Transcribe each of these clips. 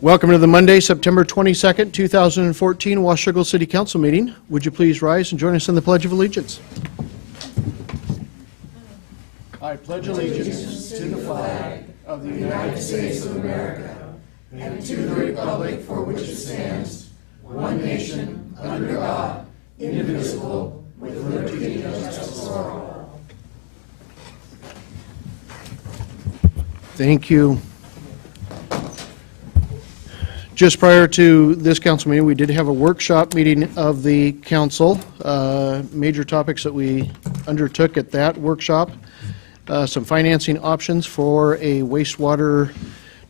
Welcome to the Monday, September 22nd, 2014 Washougal City Council meeting. Would you please rise and join us in the Pledge of Allegiance? I pledge allegiance to the flag of the United States of America and to the republic for which it stands, one nation, under God, indivisible, with liberty and justice for all. Thank you. Just prior to this council meeting, we did have a workshop meeting of the council. Major topics that we undertook at that workshop. Some financing options for a wastewater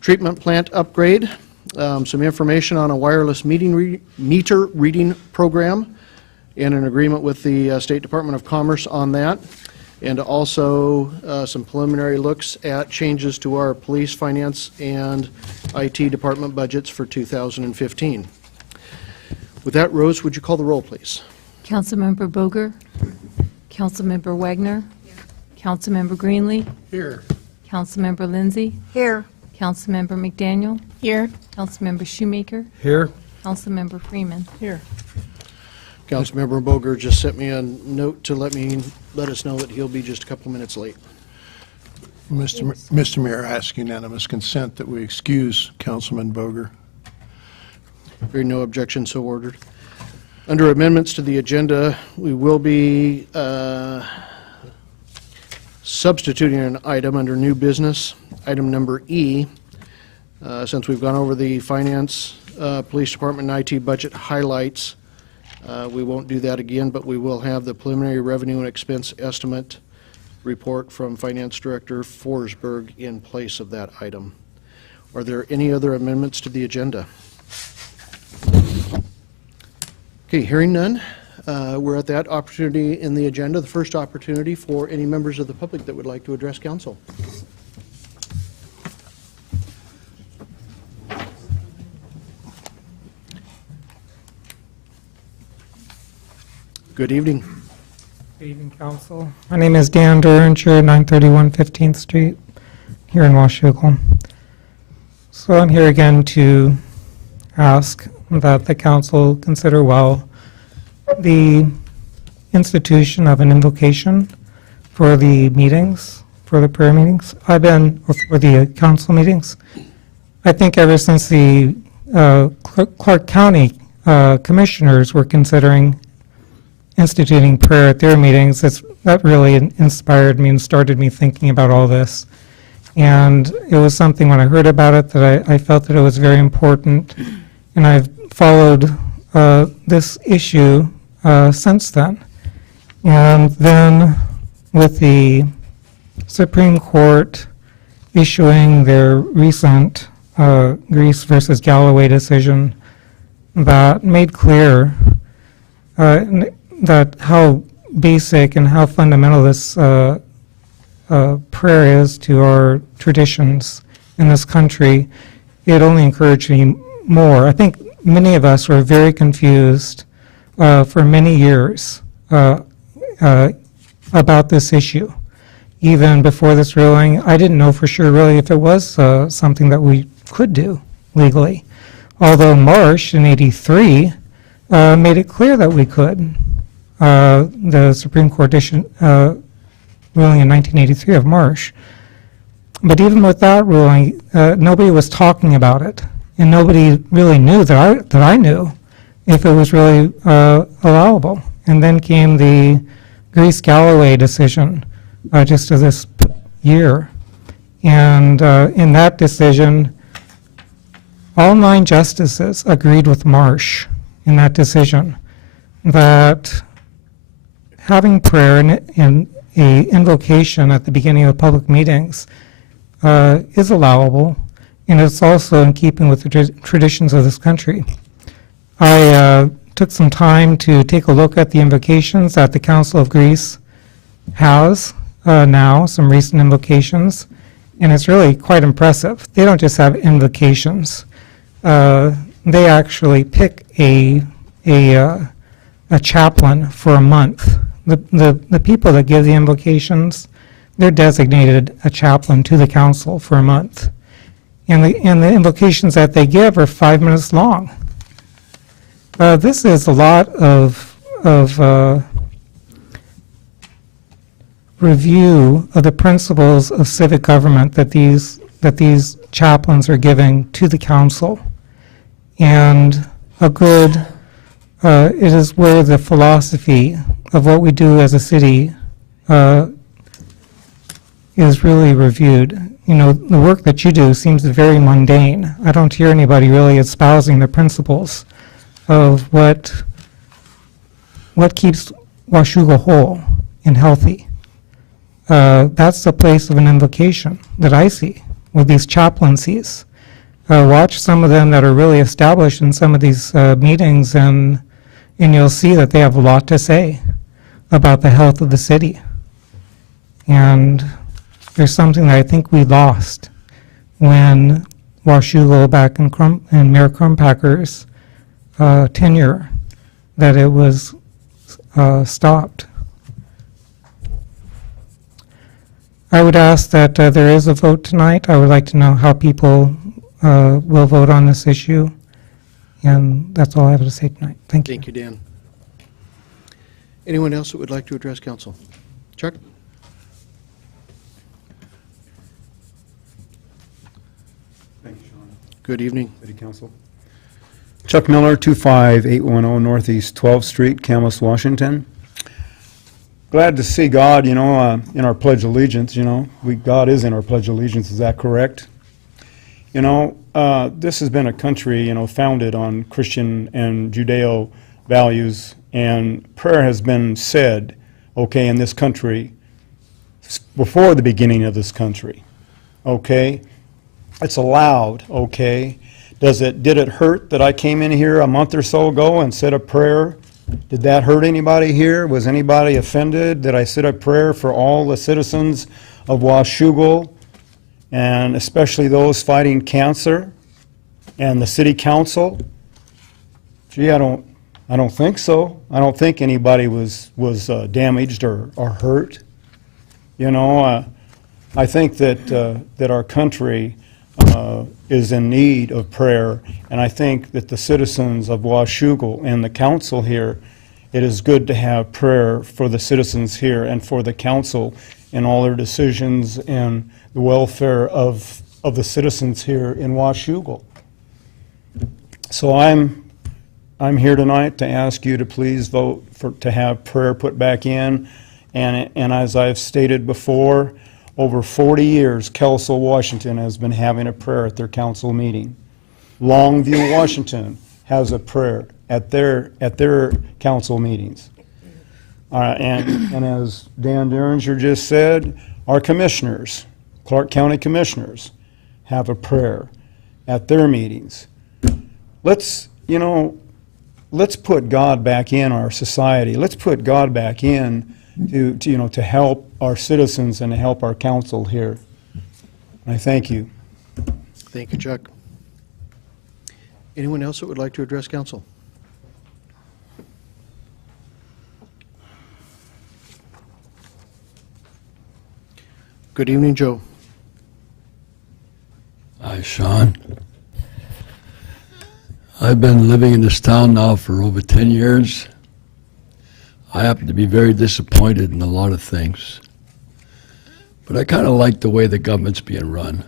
treatment plant upgrade. Some information on a wireless meter reading program and an agreement with the State Department of Commerce on that. And also some preliminary looks at changes to our police, finance, and IT department budgets for 2015. With that, Rose, would you call the roll, please? Councilmember Boger. Councilmember Wagner. Councilmember Greenlee. Here. Councilmember Lindsay. Here. Councilmember McDaniel. Here. Councilmember Shoemaker. Here. Councilmember Freeman. Here. Councilmember Boger just sent me a note to let us know that he'll be just a couple minutes late. Mr. Mayor, I ask unanimous consent that we excuse Councilman Boger. Hearing no objection, so ordered. Under amendments to the agenda, we will be substituting an item under new business, item number E. Since we've gone over the finance, police department, and IT budget highlights, we won't do that again, but we will have the preliminary revenue and expense estimate report from Finance Director Forsberg in place of that item. Are there any other amendments to the agenda? Okay, hearing none, we're at that opportunity in the agenda, the first opportunity for any members of the public that would like to address council. Good evening. Good evening, Council. My name is Dan Duringer, 931 15th Street, here in Washougal. So I'm here again to ask that the Council consider well the institution of an invocation for the meetings, for the prayer meetings. Or for the Council meetings. I think ever since the Clark County Commissioners were considering instituting prayer at their meetings, that really inspired me and started me thinking about all this. And it was something when I heard about it that I felt that it was very important, and I've followed this issue since then. And then with the Supreme Court issuing their recent Greece versus Galloway decision that made clear that how basic and how fundamental this prayer is to our traditions in this country, it only encouraged me more. I think many of us were very confused for many years about this issue. Even before this ruling, I didn't know for sure really if it was something that we could do legally. Although Marsh in '83 made it clear that we could. The Supreme Court ruling in 1983 of Marsh. But even with that ruling, nobody was talking about it, and nobody really knew that I knew if it was really allowable. And then came the Greece-Galloway decision just of this year. And in that decision, all 9 justices agreed with Marsh in that decision that having prayer and a invocation at the beginning of public meetings is allowable, and it's also in keeping with the traditions of this country. I took some time to take a look at the invocations that the Council of Greece has now, some recent invocations, and it's really quite impressive. They don't just have invocations. They actually pick a chaplain for a month. The people that give the invocations, they're designated a chaplain to the council for a month. and the invocations that they give are 5 minutes long. This is a lot of review of the principles of civic government that these chaplains are giving to the council, and it is where the philosophy of what we do as a city is really reviewed. You know, the work that you do seems very mundane. I don't hear anybody really espousing the principles of what keeps Washougal whole and healthy. That's the place of an invocation that I see with these chaplaincies. Watch some of them that are really established in some of these meetings, and you'll see that they have a lot to say about the health of the city. And there's something that I think we lost when Washougal back in Mayor Crumpacker's tenure, that it was stopped. I would ask that there is a vote tonight. I would like to know how people will vote on this issue. And that's all I have to say tonight. Thank you. Thank you, Dan. Anyone else that would like to address council? Chuck? Thank you, Sean. Good evening. City Council. Chuck Miller, 25810 Northeast 12th Street, Camas, Washington. Glad to see God, in our Pledge of Allegiance, God is in our Pledge of Allegiance, is that correct? This has been a country, founded on Christian and Judeo values, and prayer has been said, in this country before the beginning of this country, It's allowed, Did it hurt that I came in here a month or so ago and said a prayer? Did that hurt anybody here? Was anybody offended that I said a prayer for all the citizens of Washougal, and especially those fighting cancer, and the city council? Gee, I don't think so. I don't think anybody was damaged or hurt. I think that our country is in need of prayer, and I think that the citizens of Washougal and the council here, it is good to have prayer for the citizens here and for the council in all their decisions and the welfare of the citizens here in Washougal. So I'm here tonight to ask you to please vote to have prayer put back in, and as I've stated before, over 40 years, Kelso, Washington has been having a prayer at their council meeting. Longview, Washington has a prayer at their council meetings. And as Dan Derringer just said, our commissioners, Clark County commissioners, have a prayer at their meetings. Let's put God back in our society. Let's put God back in to help our citizens and to help our council here. I thank you. Thank you, Chuck. Anyone else that would like to address council? Good evening, Joe. Hi, Sean. I've been living in this town now for over 10 years. I happen to be very disappointed in a lot of things, but I kind of like the way the government's being run.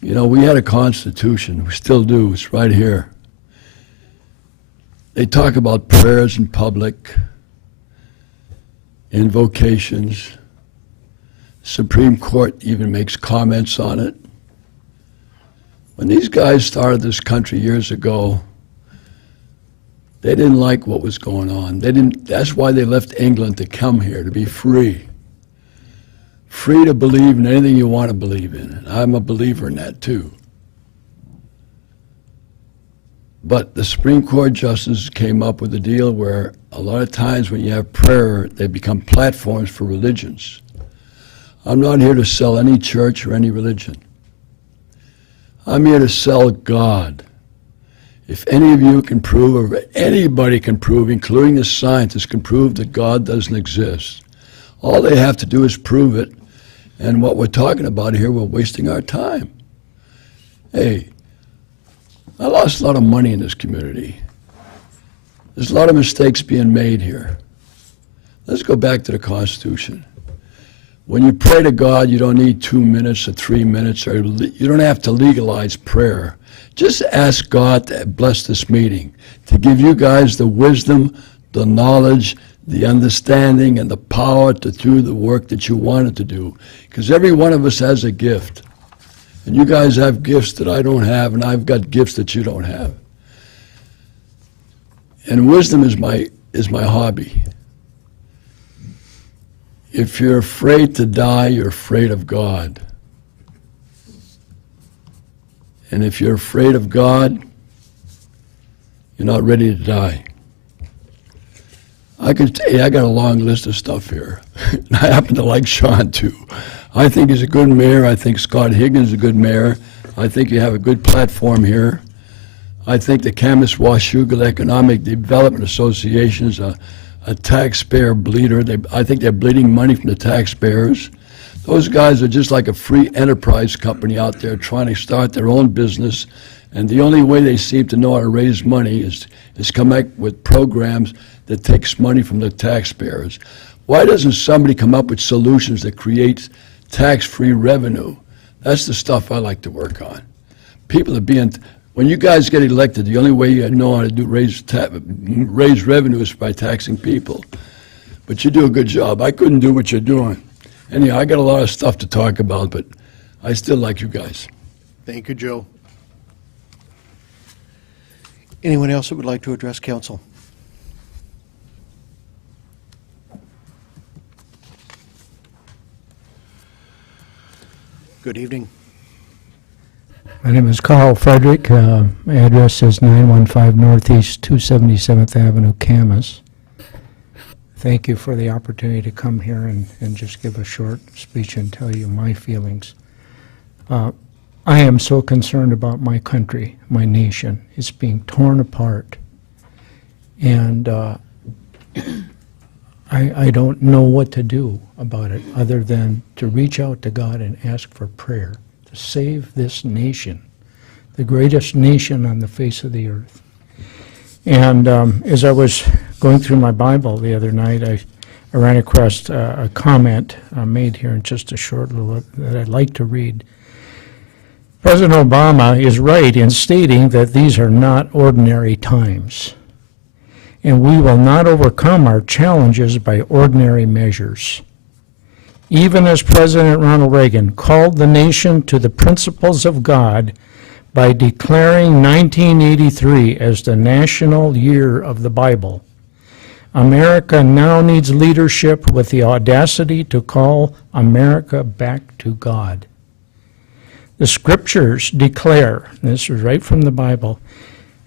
We had a constitution, we still do, it's right here. They talk about prayers in public, invocations. Supreme Court even makes comments on it. When these guys started this country years ago, they didn't like what was going on. That's why they left England to come here, to be free. Free to believe in anything you want to believe in. And I'm a believer in that too. But the Supreme Court justices came up with a deal where a lot of times when you have prayer, they become platforms for religions. I'm not here to sell any church or any religion. I'm here to sell God. If any of you can prove, or anybody can prove, including the scientists can prove that God doesn't exist, all they have to do is prove it. And what we're talking about here, we're wasting our time. Hey, I lost a lot of money in this community. There's a lot of mistakes being made here. Let's go back to the Constitution. When you pray to God, you don't need 2 minutes or 3 minutes, or you don't have to legalize prayer. Just ask God to bless this meeting, to give you guys the wisdom, the knowledge, the understanding, and the power to do the work that you wanted to do. Because every one of us has a gift. And you guys have gifts that I don't have, and I've got gifts that you don't have. And wisdom is my hobby. If you're afraid to die, you're afraid of God. And if you're afraid of God, you're not ready to die. I could tell you, I got a long list of stuff here. I happen to like Sean, too. I think he's a good mayor. I think Scott Higgins is a good mayor. I think you have a good platform here. I think the Camas-Washougal Economic Development Association is a taxpayer bleeder. I think they're bleeding money from the taxpayers. Those guys are just like a free enterprise company out there trying to start their own business, and the only way they seem to know how to raise money is come up with programs that takes money from the taxpayers. Why doesn't somebody come up with solutions that create tax-free revenue? That's the stuff I like to work on. People are being... When you guys get elected, the only way you know how to raise revenue is by taxing people. But you do a good job. I couldn't do what you're doing. Anyhow, I got a lot of stuff to talk about, but I still like you guys. Thank you, Joe. Anyone else that would like to address council? Good evening. My name is Carl Frederick. My address is 915 Northeast 277th Avenue, Camas. Thank you for the opportunity to come here and just give a short speech and tell you my feelings. I am so concerned about my country, my nation. It's being torn apart. And I don't know what to do about it other than to reach out to God and ask for prayer to save this nation, the greatest nation on the face of the earth. And as I was going through my Bible the other night, I ran across a comment made here in just a short little that I'd like to read. President Obama is right in stating that these are not ordinary times, and we will not overcome our challenges by ordinary measures. Even as President Ronald Reagan called the nation to the principles of God by declaring 1983 as the National Year of the Bible, America now needs leadership with the audacity to call America back to God. The scriptures declare, and this is right from the Bible,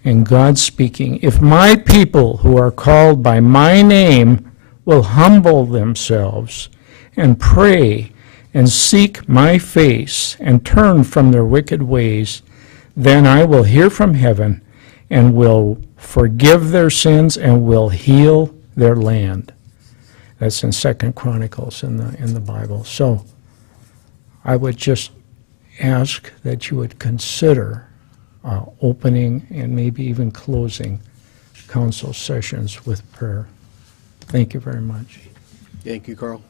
and God speaking, if my people who are called by my name will humble themselves and pray and seek my face and turn from their wicked ways, then I will hear from heaven and will forgive their sins and will heal their land. That's in 2 Chronicles in the Bible. So I would just ask that you would consider opening and maybe even closing council sessions with prayer. Thank you very much. Thank you, Carl.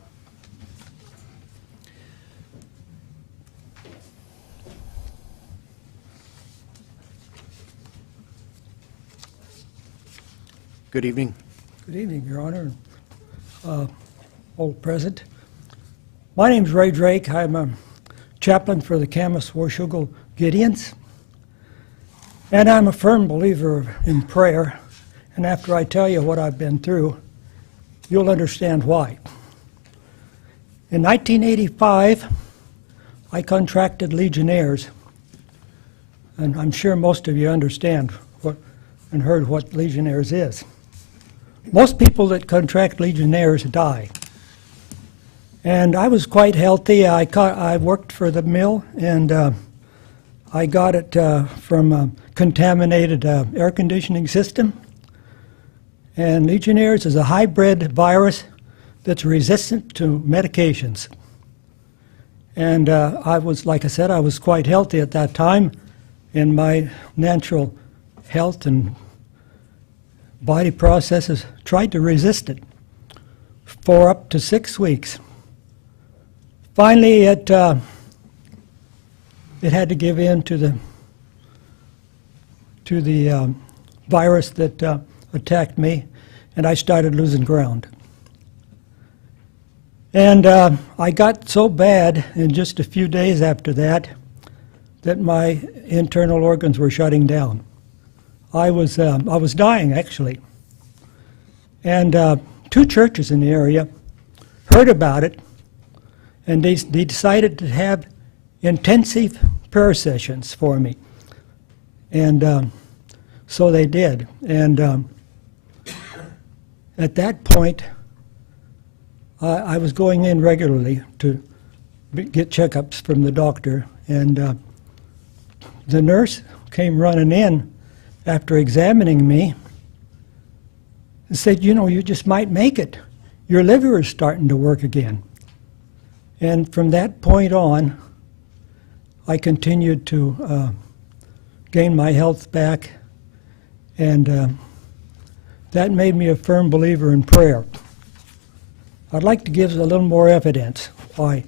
Good evening. Good evening, Your Honor, old present. My name's Ray Drake. I'm a chaplain for the Camas-Washougal Gideons, and I'm a firm believer in prayer. And after I tell you what I've been through, you'll understand why. In 1985, I contracted Legionnaires, and I'm sure most of you understand and heard what Legionnaires is. Most people that contract Legionnaires die. And I was quite healthy. I worked for the mill, and I got it from a contaminated air conditioning system. And Legionnaires is a hybrid virus that's resistant to medications. And I was, like I said, I was quite healthy at that time. and my natural health and body processes tried to resist it for up to 6 weeks. Finally, it had to give in to the virus that attacked me, and I started losing ground. And I got so bad in just a few days after that that my internal organs were shutting down. I was dying, actually. And 2 churches in the area heard about it, and they decided to have intensive prayer sessions for me. And so they did. And at that point, I was going in regularly to get checkups from the doctor, and the nurse came running in after examining me and said, "You know, you just might make it. Your liver is starting to work again." And from that point on, I continued to gain my health back, and that made me a firm believer in prayer. I'd like to give a little more evidence why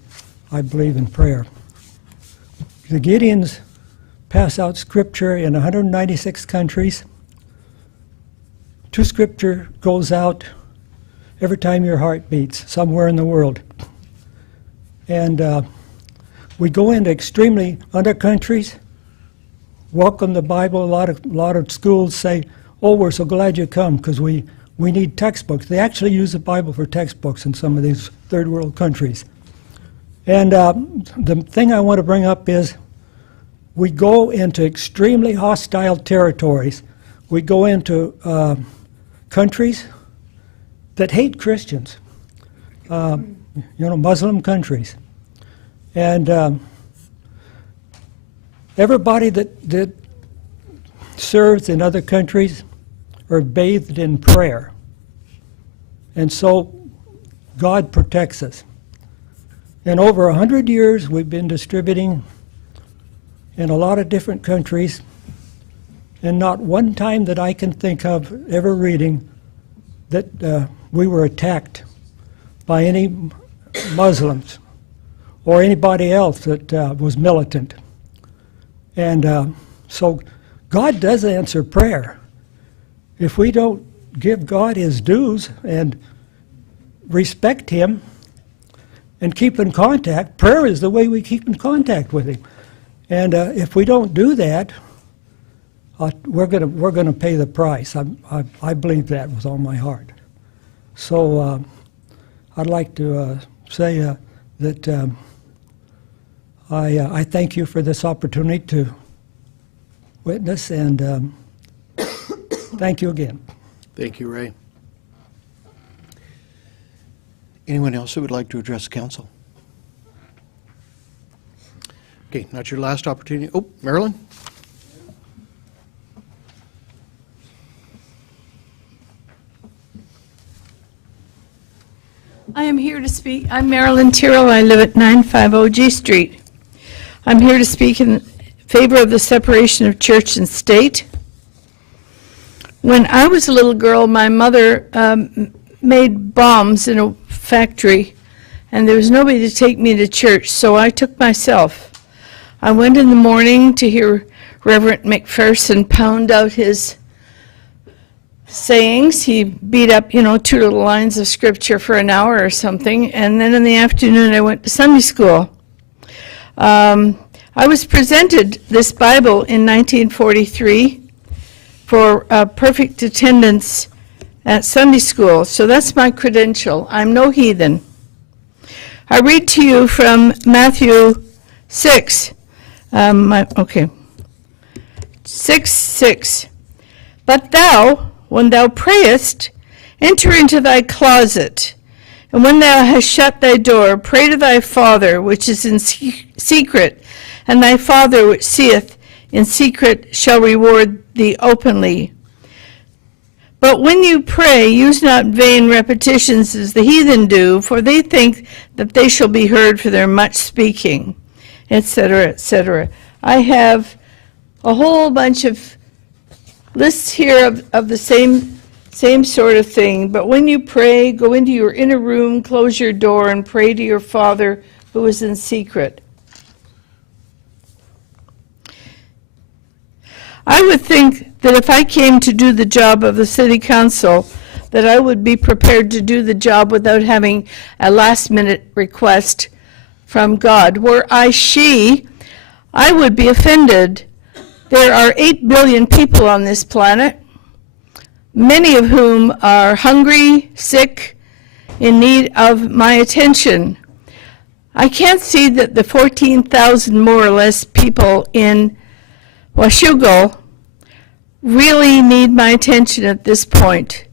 I believe in prayer. The Gideons pass out scripture in 196 countries. 2 scripture goes out every time your heart beats somewhere in the world. And we go into extremely other countries, welcome the Bible. A lot of schools say, "Oh, we're so glad you come because we need textbooks." They actually use the Bible for textbooks in some of these third world countries. And the thing I want to bring up is we go into extremely hostile territories. We go into countries that hate Christians, Muslim countries. And everybody that serves in other countries are bathed in prayer. And so God protects us. And over 100 years, we've been distributing in a lot of different countries, and not one time that I can think of ever reading that we were attacked by any Muslims or anybody else that was militant. And so God does answer prayer. If we don't give God his dues and respect him and keep in contact, prayer is the way we keep in contact with him. And if we don't do that, we're going to pay the price. I believe that with all my heart. So I'd like to say that I thank you for this opportunity to witness, and thank you again. Thank you, Ray. Anyone else who would like to address the council? Okay, not your last opportunity. Oh, Marilyn? I am here to speak. I'm Marilyn Tyrrell. I live at 950 G Street. I'm here to speak in favor of the separation of church and state. When I was a little girl, my mother made bombs in a factory, and there was nobody to take me to church, so I took myself. I went in the morning to hear Reverend McPherson pound out his sayings. He beat up, 2 little lines of scripture for an hour or something, and then in the afternoon I went to Sunday school. I was presented this Bible in 1943 for perfect attendance at Sunday school, so that's my credential. I'm no heathen. I read to you from Matthew 6. 6:6. But thou, when thou prayest, enter into thy closet, and when thou hast shut thy door, pray to thy Father which is in secret, and thy Father which seeth in secret shall reward thee openly. But when you pray, use not vain repetitions as the heathen do, for they think that they shall be heard for their much speaking, etc., etc. I have a whole bunch of lists here of the same sort of thing. But when you pray, go into your inner room, close your door, and pray to your Father who is in secret. I would think that if I came to do the job of the city council, that I would be prepared to do the job without having a last-minute request from God. Were I she, I would be offended. There are 8 billion people on this planet, many of whom are hungry, sick, in need of my attention. I can't see that the 14,000 more or less people in Washougal really need my attention at this point.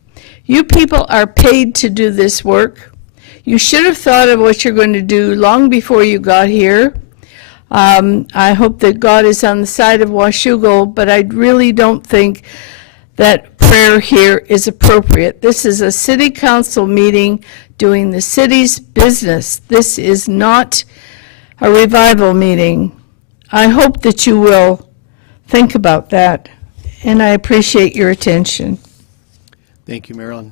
You people are paid to do this work. You should have thought of what you're going to do long before you got here. I hope that God is on the side of Washougal, but I really don't think that prayer here is appropriate. This is a city council meeting doing the city's business. This is not a revival meeting. I hope that you will think about that, and I appreciate your attention. Thank you, Marilyn.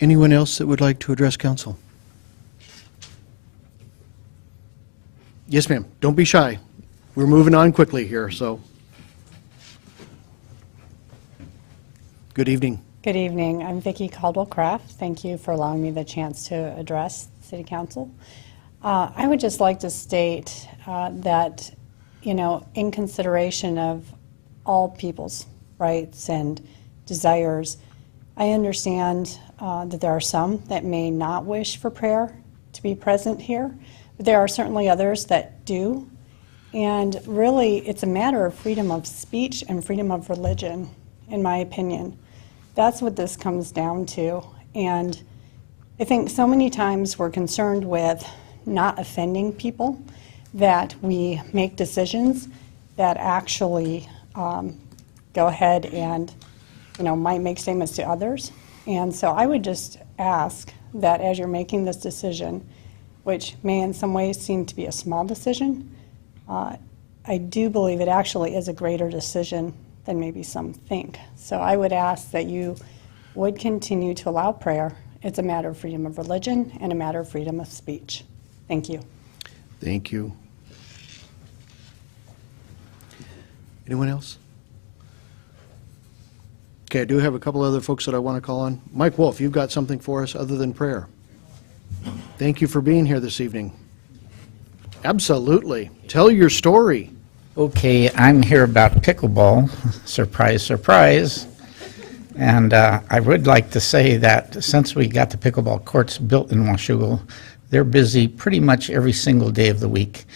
Anyone else that would like to address council? Yes, ma'am. Don't be shy. We're moving on quickly here, so. Good evening. Good evening. I'm Vicki Caldwell-Craft. Thank you for allowing me the chance to address City Council. I would just like to state that, in consideration of all people's rights and desires, I understand that there are some that may not wish for prayer to be present here, but there are certainly others that do. And really, it's a matter of freedom of speech and freedom of religion, in my opinion. That's what this comes down to. And I think so many times we're concerned with not offending people that we make decisions that actually go ahead and, might make statements to others. And so I would just ask that as you're making this decision, which may in some ways seem to be a small decision, I do believe it actually is a greater decision than maybe some think. So I would ask that you would continue to allow prayer. It's a matter of freedom of religion and a matter of freedom of speech. Thank you. Thank you. Anyone else? Okay, I do have a couple other folks that I want to call on. Mike Wolf, you've got something for us other than prayer. Thank you for being here this evening. Absolutely. Tell your story. Okay, I'm here about pickleball. Surprise, surprise. And I would like to say that since we got the pickleball courts built in Washougal, they're busy pretty much every single day of the week.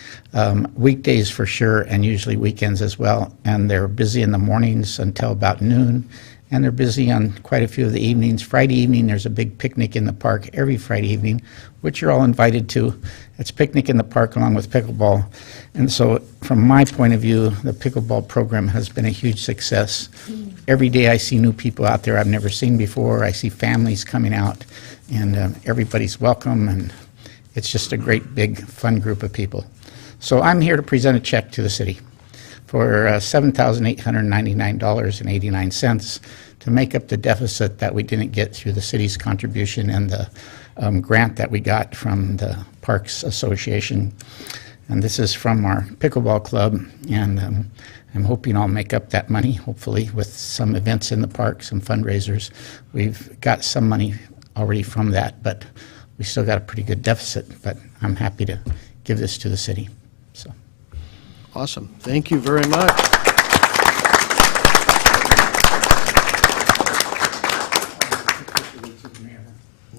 Weekdays for sure, and usually weekends as well. And they're busy in the mornings until about noon. And they're busy on quite a few of the evenings. Friday evening, there's a big picnic in the park every Friday evening, which you're all invited to. It's picnic in the park along with pickleball. And so from my point of view, the pickleball program has been a huge success. Every day I see new people out there I've never seen before. I see families coming out, and everybody's welcome, and it's just a great, big, fun group of people. So I'm here to present a check to the city for $7,899.89 to make up the deficit that we didn't get through the city's contribution and the grant that we got from the Parks Association. And this is from our pickleball club, and I'm hoping I'll make up that money, hopefully, with some events in the park, some fundraisers. We've got some money already from that, but we still got a pretty good deficit, but I'm happy to give this to the city. So. Awesome. Thank you very much.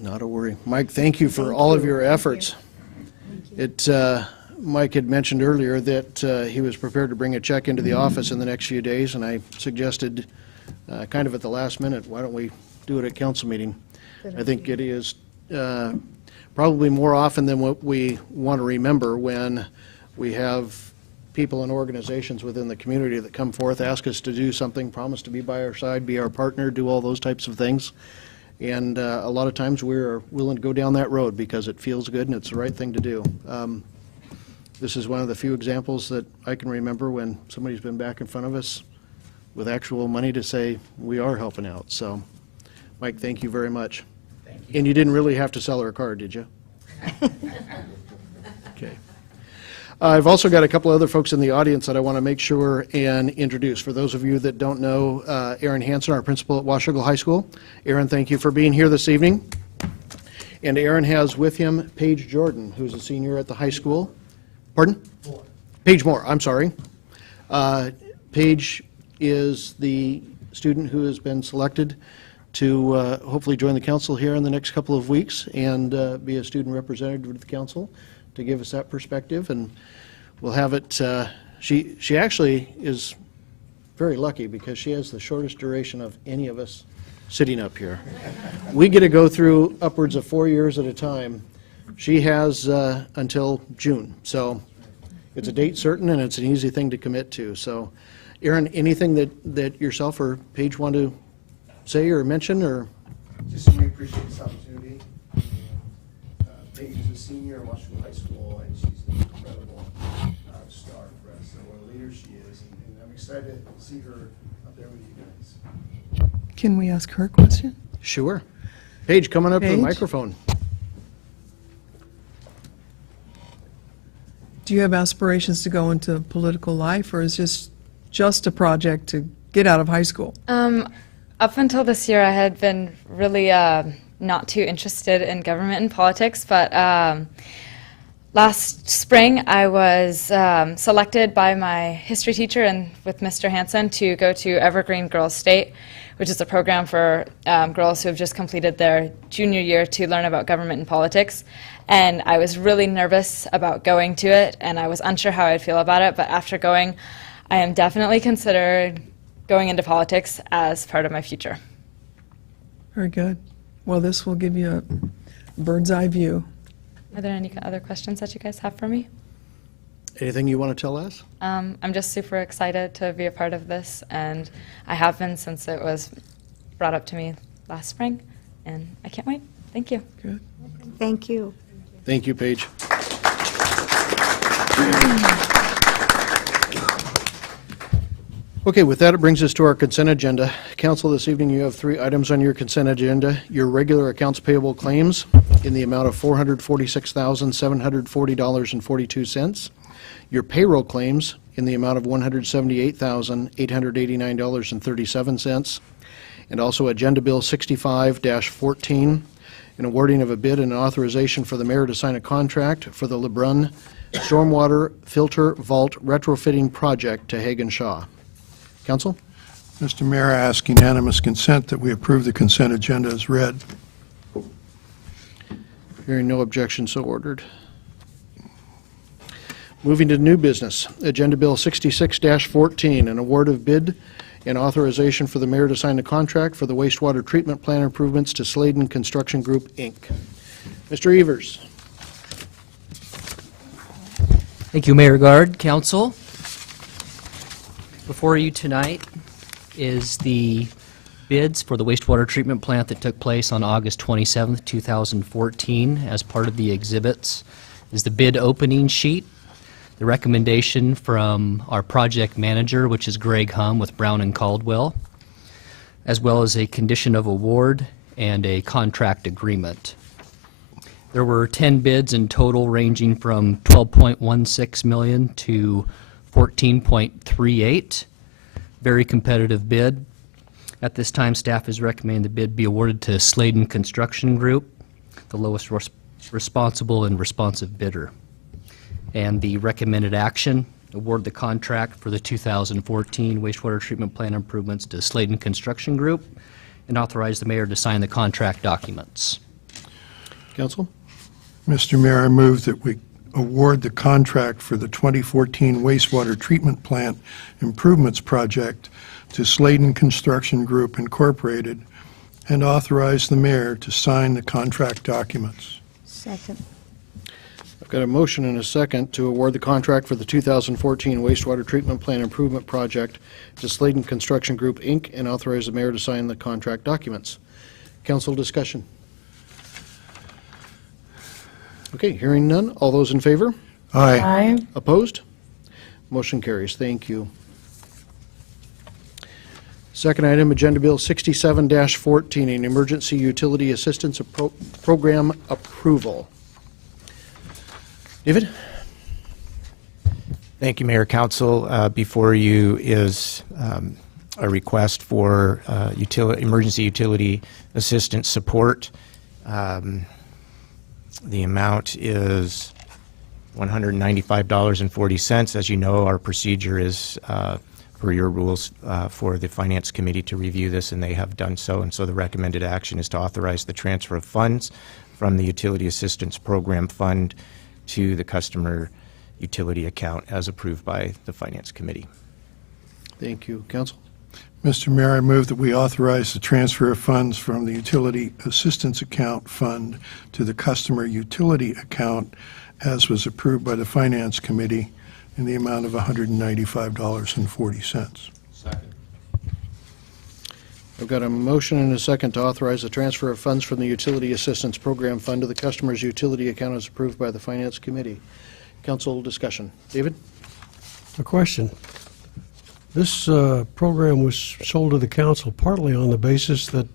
Not a worry. Mike, thank you for all of your efforts. Mike had mentioned earlier that he was prepared to bring a check into the office in the next few days, and I suggested kind of at the last minute, why don't we do it at council meeting? I think it is probably more often than what we want to remember when we have people and organizations within the community that come forth, ask us to do something, promise to be by our side, be our partner, do all those types of things. And a lot of times we're willing to go down that road because it feels good and it's the right thing to do. This is one of the few examples that I can remember when somebody's been back in front of us with actual money to say, we are helping out. So, Mike, thank you very much. Thank you. And you didn't really have to sell her a car, did you? Okay. I've also got a couple other folks in the audience that I want to make sure and introduce. For those of you that don't know, Aaron Hansen, our principal at Washougal High School. Aaron, thank you for being here this evening. And Aaron has with him Paige Jordan, who's a senior at the high school. Pardon? Moore. Paige Moore, I'm sorry. Paige is the student who has been selected to hopefully join the council here in the next couple of weeks and be a student representative of the council to give us that perspective. And we'll have it, she actually is very lucky because she has the shortest duration of any of us sitting up here. We get to go through upwards of 4 years at a time. She has until June, so it's a date certain and it's an easy thing to commit to. So, Aaron, anything that yourself or Paige want to say or mention, or? Just we appreciate this opportunity. Paige is a senior at Washougal High School, and she's an incredible star for us. So what a leader she is, and I'm excited to see her up there with you guys. Can we ask her a question? Sure. Paige, coming up to the Paige? microphone. Do you have aspirations to go into political life, or is this just a project to get out of high school? Up until this year, I had been really not too interested in government and politics, but last spring I was selected by my history teacher and with Mr. Hansen to go to Evergreen Girls State, which is a program for girls who have just completed their junior year to learn about government and politics. And I was really nervous about going to it, and I was unsure how I'd feel about it, but after going, I am definitely considered going into politics as part of my future. Very good. Well, this will give you a bird's eye view. Are there any other questions that you guys have for me? Anything you want to tell us? I'm just super excited to be a part of this, and I have been since it was brought up to me last spring, and I can't wait. Thank you. Good. Thank you. Thank you, Paige. Okay, with that, it brings us to our consent agenda. Council, this evening you have 3 items on your consent agenda. Your regular accounts payable claims in the amount of $446,740.42. Your payroll claims in the amount of $178,889.37. And also Agenda Bill 65-14, an awarding of a bid and an authorization for the mayor to sign a contract for the LeBrun Stormwater Filter Vault Retrofitting Project to Hagen Shaw. Council? Mr. Mayor, I ask unanimous consent that we approve the consent agenda as read. Hearing no objection, so ordered. Moving to new business, Agenda Bill 66-14, an award of bid and authorization for the mayor to sign a contract for the wastewater treatment plant improvements to Sladen Construction Group, Inc. Mr. Evers. Thank you, Mayor Guard, Council. Before you tonight is the bids for the wastewater treatment plant that took place on August 27th, 2014. As part of the exhibits is the bid opening sheet, the recommendation from our project manager, which is Greg Hum with Brown and Caldwell, as well as a condition of award and a contract agreement. There were 10 bids in total, ranging from $12.16 million to $14.38. Very competitive bid. At this time, staff is recommending the bid be awarded to Sladen Construction Group, the lowest responsible and responsive bidder. And the recommended action, award the contract for the 2014 wastewater treatment plant improvements to Sladen Construction Group, and authorize the mayor to sign the contract documents. Council? Mr. Mayor, I move that we award the contract for the 2014 wastewater treatment plant improvements project to Sladen Construction Group Incorporated and authorize the mayor to sign the contract documents. Second. I've got a motion and a second to award the contract for the 2014 wastewater treatment plant improvement project to Sladen Construction Group, Inc., and authorize the mayor to sign the contract documents. Council discussion. Okay, hearing none. All those in favor? Aye. Opposed? Motion carries. Thank you. Second item, Agenda Bill 67-14, an emergency utility assistance program approval. David? Thank you, Mayor, Council. Before you is a request for emergency utility assistance support. The amount is $195.40. As you know, our procedure is, per your rules, for the Finance Committee to review this, and they have done so. And so the recommended action is to authorize the transfer of funds from the Utility Assistance Program Fund to the customer utility account as approved by the Finance Committee. Thank you. Council? Mr. Mayor, I move that we authorize the transfer of funds from the Utility Assistance Account Fund to the Customer Utility Account as was approved by the Finance Committee in the amount of $195.40. Second. I've got a motion and a second to authorize the transfer of funds from the Utility Assistance Program Fund to the customer's utility account as approved by the Finance Committee. Council discussion. David? A question. This program was sold to the council partly on the basis that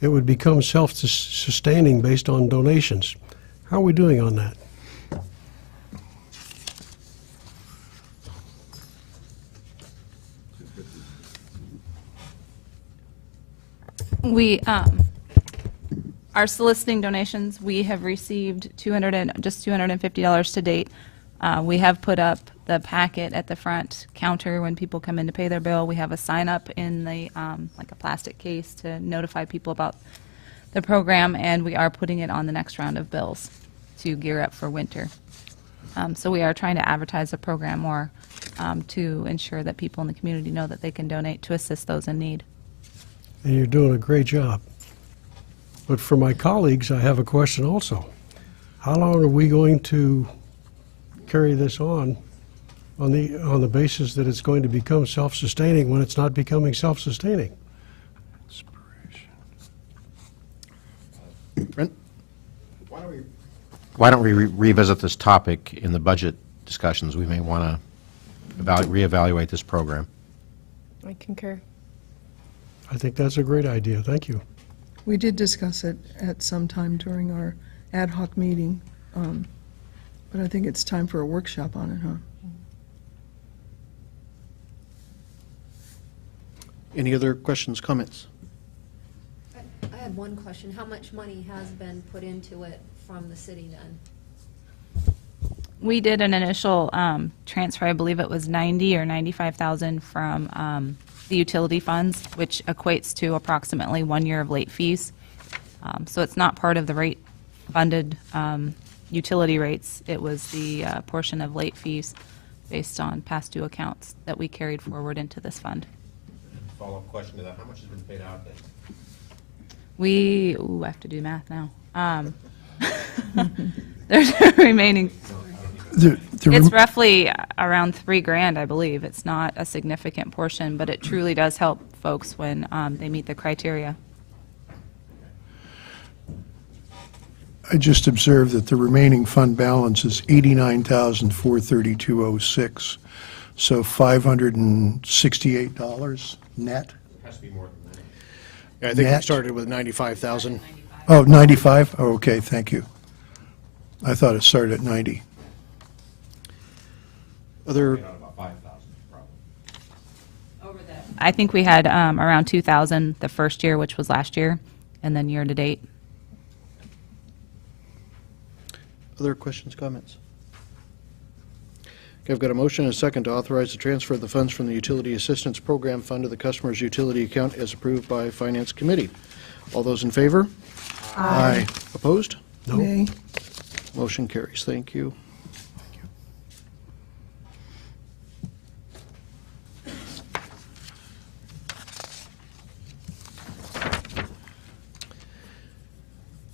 it would become self-sustaining based on donations. How are we doing on that? We are soliciting donations. We have received just $250 to date. We have put up the packet at the front counter when people come in to pay their bill. We have a sign up in the like a plastic case to notify people about the program, and we are putting it on the next round of bills to gear up for winter. So we are trying to advertise the program more to ensure that people in the community know that they can donate to assist those in need. And you're doing a great job. But for my colleagues, I have a question also. How long are we going to carry this on the basis that it's going to become self-sustaining when it's not becoming self-sustaining? Brent? Why don't we revisit this topic in the budget discussions? We may want to reevaluate this program. I concur. I think that's a great idea. Thank you. We did discuss it at some time during our ad hoc meeting, but I think it's time for a workshop on it, huh? Any other questions, comments? I have one question. How much money has been put into it from the city then? We did an initial transfer. I believe it was 90 or 95,000 from the utility funds, which equates to approximately 1 year of late fees. So it's not part of the rate-funded utility rates. It was the portion of late fees based on past due accounts that we carried forward into this fund. Follow-up question to that, how much has been paid out then? I have to do math now. There's remaining. It's roughly around $3,000, I believe. It's not a significant portion, but it truly does help folks when they meet the criteria. I just observed that the remaining fund balance is $89,432.06, so $568 net. It has to be more than that. Yeah, I think we Net? started with 95,000. Oh, 95? Oh, okay, thank you. I thought it started at 90. Other, I think we had around 2,000 the first year, which was last year, and then year to date. other questions, comments? Okay, I've got a motion and a second to authorize the transfer of the funds from the Utility Assistance Program Fund to the customer's utility account as approved by Finance Committee. All those in favor? Aye. Opposed? No. Nay. Motion carries. Thank you.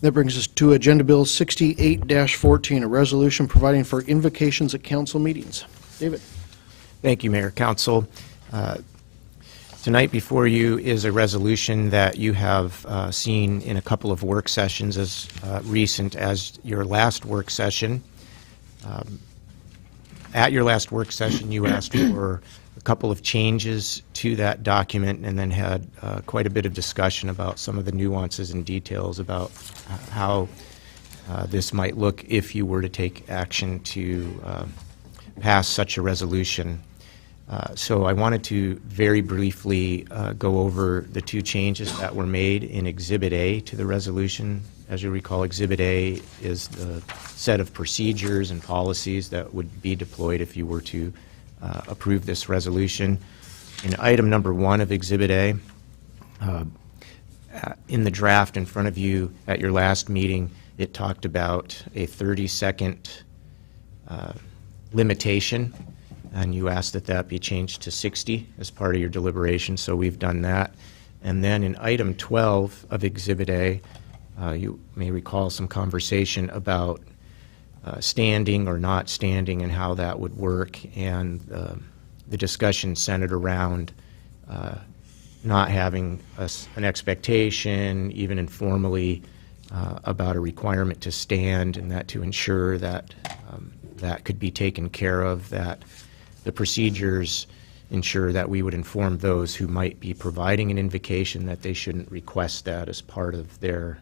That brings us to Agenda Bill 68-14, a resolution providing for invocations at council meetings. David. Thank you, Mayor, Council. Tonight before you is a resolution that you have seen in a couple of work sessions as recent as your last work session. At your last work session, you asked for a couple of changes to that document and then had quite a bit of discussion about some of the nuances and details about how this might look if you were to take action to pass such a resolution. So I wanted to very briefly go over the two changes that were made in Exhibit A to the resolution. As you recall, Exhibit A is the set of procedures and policies that would be deployed if you were to approve this resolution. In item number 1 of Exhibit A, in the draft in front of you at your last meeting, it talked about a 30-second limitation, and you asked that that be changed to 60 as part of your deliberation, so we've done that. And then in item 12 of Exhibit A, you may recall some conversation about standing or not standing and how that would work, and the discussion centered around not having an expectation, even informally, about a requirement to stand, and that to ensure that that could be taken care of, that the procedures ensure that we would inform those who might be providing an invocation that they shouldn't request that as part of their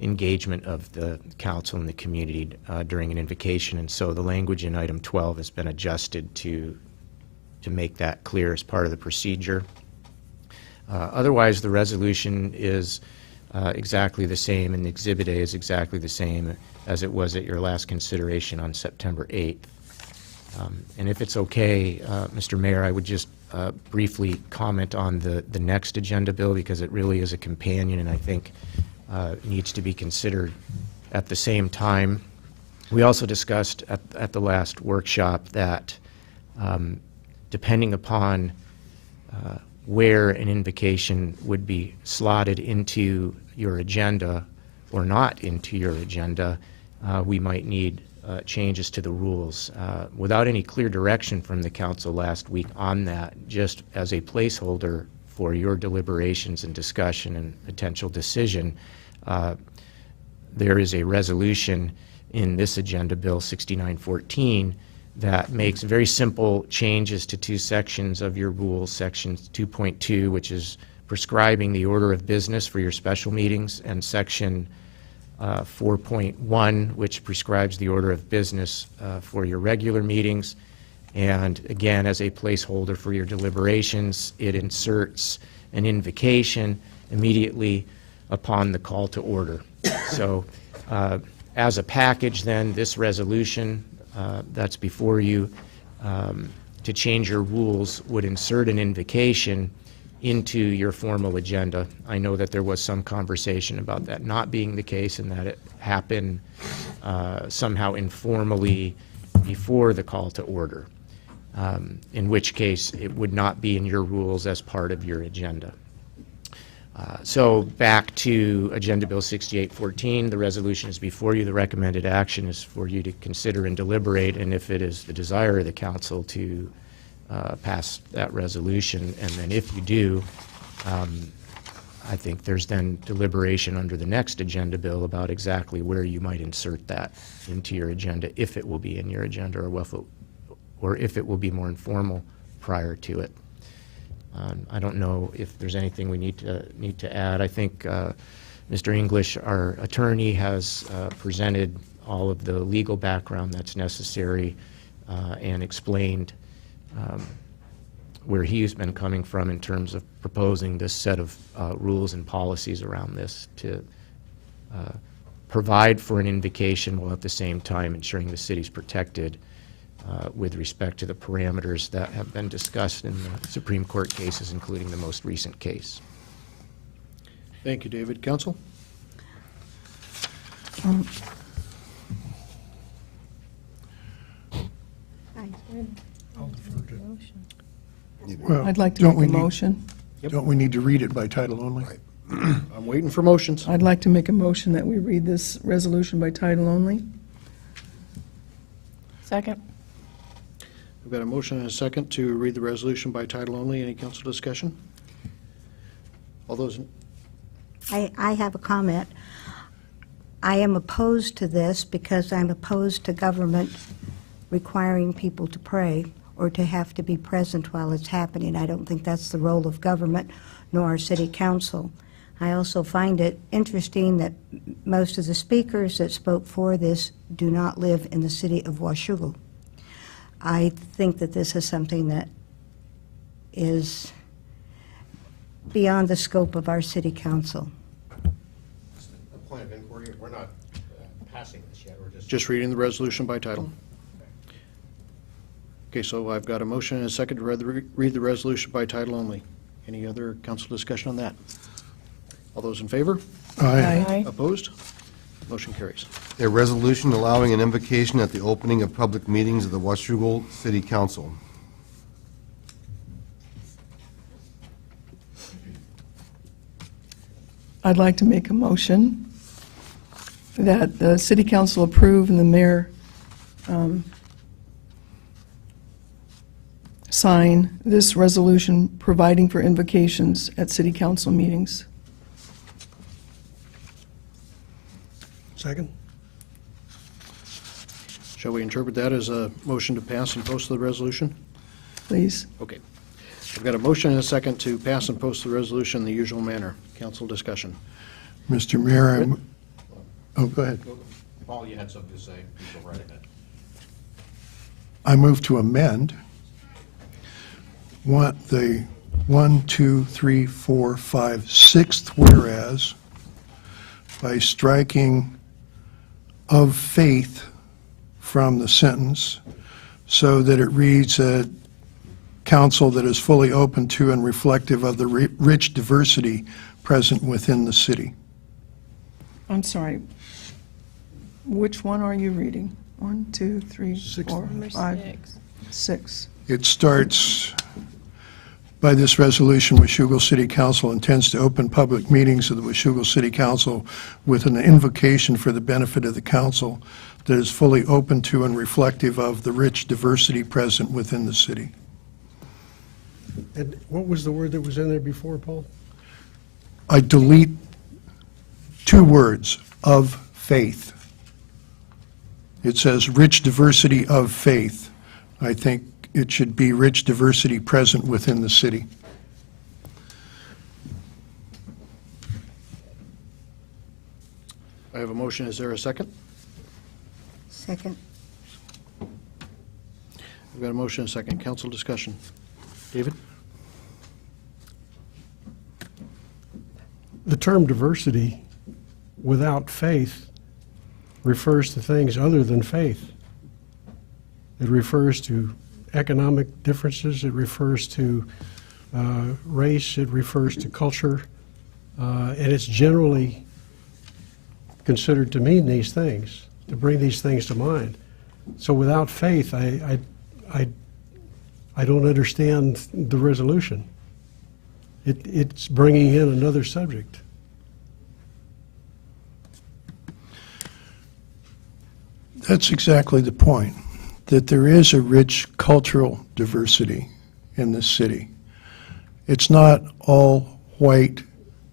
engagement of the council and the community during an invocation. And so the language in item 12 has been adjusted to make that clear as part of the procedure. Otherwise, the resolution is exactly the same, and Exhibit A is exactly the same as it was at your last consideration on September 8th. And if it's okay, Mr. Mayor, I would just briefly comment on the next agenda bill, because it really is a companion and I think needs to be considered at the same time. We also discussed at the last workshop that depending upon where an invocation would be slotted into your agenda or not into your agenda, we might need changes to the rules. Without any clear direction from the council last week on that, just as a placeholder for your deliberations and discussion and potential decision, there is a resolution in this agenda bill 6914 that makes very simple changes to two sections of your rules, section 2.2, which is prescribing the order of business for your special meetings, and section 4.1, which prescribes the order of business for your regular meetings. And again, as a placeholder for your deliberations, it inserts an invocation immediately upon the call to order. So as a package, then, this resolution that's before you to change your rules would insert an invocation into your formal agenda. I know that there was some conversation about that not being the case and that it happened somehow informally before the call to order, in which case it would not be in your rules as part of your agenda. So back to Agenda Bill 6814, the resolution is before you. The recommended action is for you to consider and deliberate, and if it is the desire of the council to pass that resolution, and then if you do, I think there's then deliberation under the next agenda bill about exactly where you might insert that into your agenda, if it will be in your agenda, or if it will be more informal prior to it. I don't know if there's anything we need to add. I think Mr. English, our attorney, has presented all of the legal background that's necessary and explained where he's been coming from in terms of proposing this set of rules and policies around this to provide for an invocation while at the same time ensuring the city's protected with respect to the parameters that have been discussed in the Supreme Court cases, including the most recent case. Thank you, David. Council? Well, I'd like to don't make a we need- motion. Don't we need to read it by title only? I'm waiting for motions. I'd like to make a motion that we read this resolution by title only. Second. We've got a motion and a second to read the resolution by title only. Any council discussion? All those, I have a comment. I am opposed to this because I'm opposed to government requiring people to pray or to have to be present while it's happening. I don't think that's the role of government nor our city council. I also find it interesting that most of the speakers that spoke for this do not live in the city of Washougal. I think that this is something that is beyond the scope of our city council. A point of inquiry, we're not passing this yet, we're Just reading the resolution by title. Okay, so I've got a motion and a second to read the resolution by title only. Any other council discussion on that? All those in favor? Aye. Aye. Opposed? Motion carries. A resolution allowing an invocation at the opening of public meetings of the Washougal City Council. I'd like to make a motion that the city council approve and the mayor sign this resolution providing for invocations at city council meetings. Second? Shall we interpret that as a motion to pass and post the resolution? Please. Okay. I've got a motion and a second to pass and post the resolution in the usual manner. Council discussion. Mr. Mayor, oh, go ahead. Paul, you had something to say, you go right ahead. I move to amend the 1, 2, 3, 4, 5, 6th whereas by striking "of faith" from the sentence so that it reads a council that is fully open to and reflective of the rich diversity present within the city. I'm sorry. Which one are you reading? 1, 2, 3, 4, 5, 6. It starts, by this resolution, Washougal City Council intends to open public meetings of the Washougal City Council with an invocation for the benefit of the council that is fully open to and reflective of the rich diversity present within the city. And what was the word that was in there before, Paul? I delete 2 words, "of faith." It says rich diversity of faith. I think it should be rich diversity present within the city. I have a motion. Is there a second? Second. I've got a motion and a second. Council discussion. David? The term diversity without faith refers to things other than faith. It refers to economic differences, it refers to race, it refers to culture, and it's generally considered to mean these things, to bring these things to mind. So without faith, I don't understand the resolution. It's bringing in another subject. That's exactly the point, that there is a rich cultural diversity in this city. It's not all white,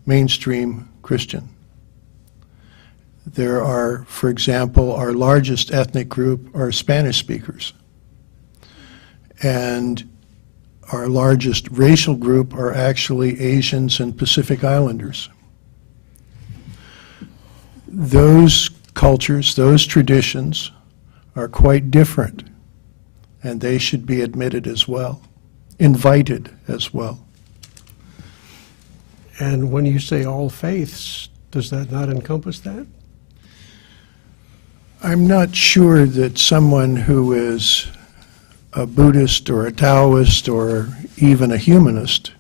mainstream Christian. There are, for example, our largest ethnic group are Spanish speakers. And our largest racial group are actually Asians and Pacific Islanders. Those cultures, those traditions are quite different, and they should be admitted as well, invited as well. And when you say all faiths, does that not encompass that? I'm not sure that someone who is a Buddhist or a Taoist or even a humanist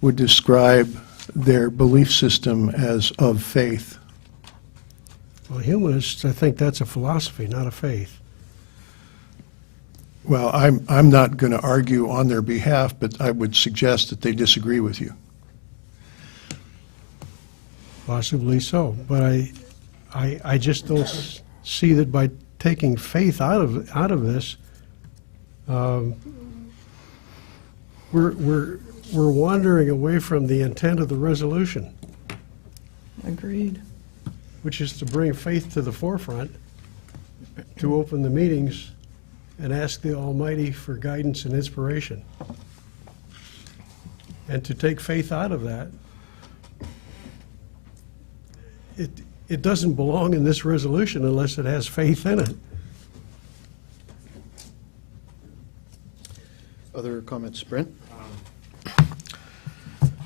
would describe their belief system as of faith. Well, humanists, I think that's a philosophy, not a faith. Well, I'm not going to argue on their behalf, but I would suggest that they disagree with you. Possibly so, but I just don't see that by taking faith out of this, we're wandering away from the intent of the resolution. Agreed. which is to bring faith to the forefront, to open the meetings and ask the Almighty for guidance and inspiration. And to take faith out of that, it doesn't belong in this resolution unless it has faith in it. Other comments? Brent?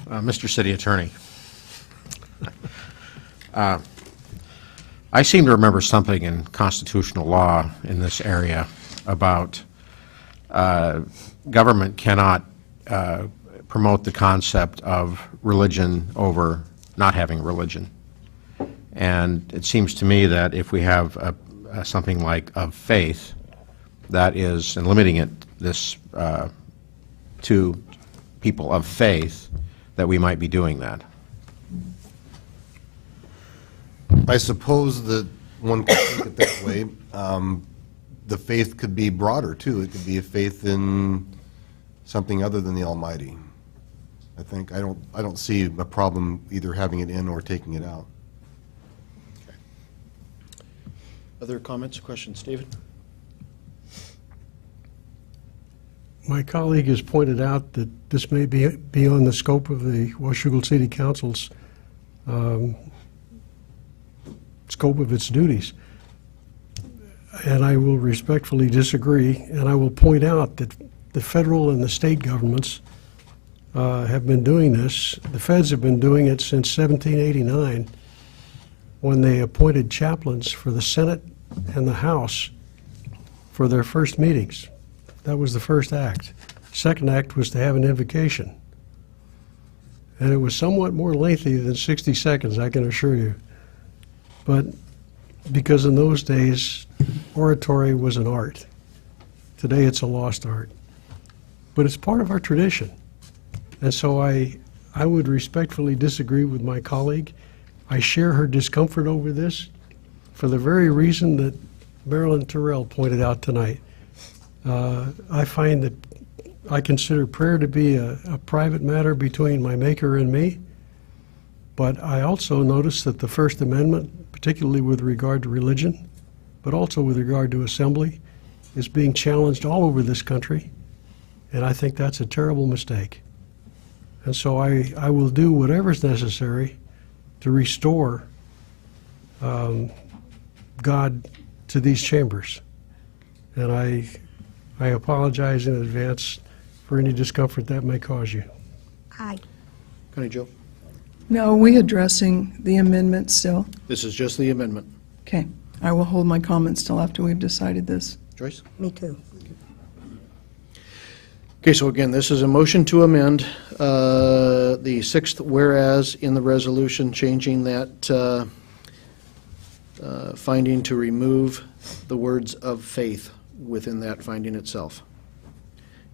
Mr. City Attorney, I seem to remember something in constitutional law in this area about government cannot promote the concept of religion over not having religion. And it seems to me that if we have something like of faith, that is, and limiting it this to people of faith, that we might be doing that. I suppose that one could think it that way. The faith could be broader, too. It could be a faith in something other than the Almighty. I don't see a problem either having it in or taking it out. Other comments or questions? David? My colleague has pointed out that this may be beyond the scope of the Washougal City Council's scope of its duties. And I will respectfully disagree, and I will point out that the federal and the state governments have been doing this. The feds have been doing it since 1789, when they appointed chaplains for the Senate and the House for their first meetings. That was the first act. Second act was to have an invocation. And it was somewhat more lengthy than 60 seconds, I can assure you. But because in those days, oratory was an art. Today it's a lost art. But it's part of our tradition. And so I would respectfully disagree with my colleague. I share her discomfort over this for the very reason that Marilyn Terrell pointed out tonight. I find that I consider prayer to be a private matter between my Maker and me, but I also notice that the First Amendment, particularly with regard to religion, but also with regard to assembly, is being challenged all over this country, and I think that's a terrible mistake. And so I will do whatever is necessary to restore God to these chambers. And I apologize in advance for any discomfort that may cause you. Aye. Connie Jo? Now, are we addressing the amendment still? This is just the amendment. Okay, I will hold my comments till after we've decided this. Joyce? Me too. Okay, so again, this is a motion to amend the sixth whereas in the resolution, changing that finding to remove the words of faith within that finding itself.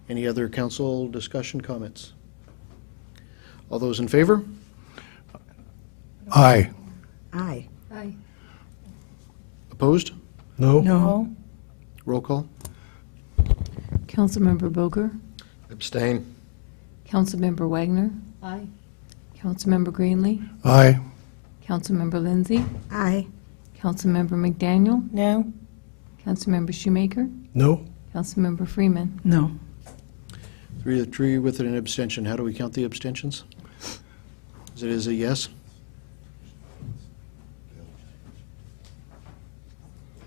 Any other council discussion, comments? All those in favor? Aye. Aye. Aye. Opposed? No? No. Roll call. Councilmember Boger, Abstain. Councilmember Wagner, Aye. Councilmember Greenlee, Aye. Councilmember Lindsay, Aye. Councilmember McDaniel, No. Councilmember Shoemaker, No? Councilmember Freeman. No. 3 with an abstention. How do we count the abstentions? Is it as a yes?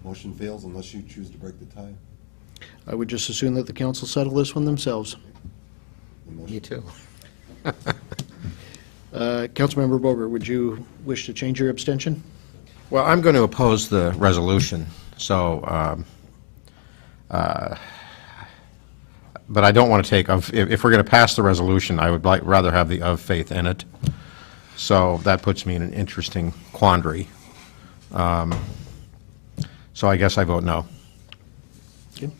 Motion fails unless you choose to break the tie. I would just assume that the council settle this one themselves. Me too. Councilmember Boger, would you wish to change your abstention? Well, I'm going to oppose the resolution, so, but I don't want to take, if we're going to pass the resolution, I would rather have the of faith in it. So that puts me in an interesting quandary. So I guess I vote no. Okay.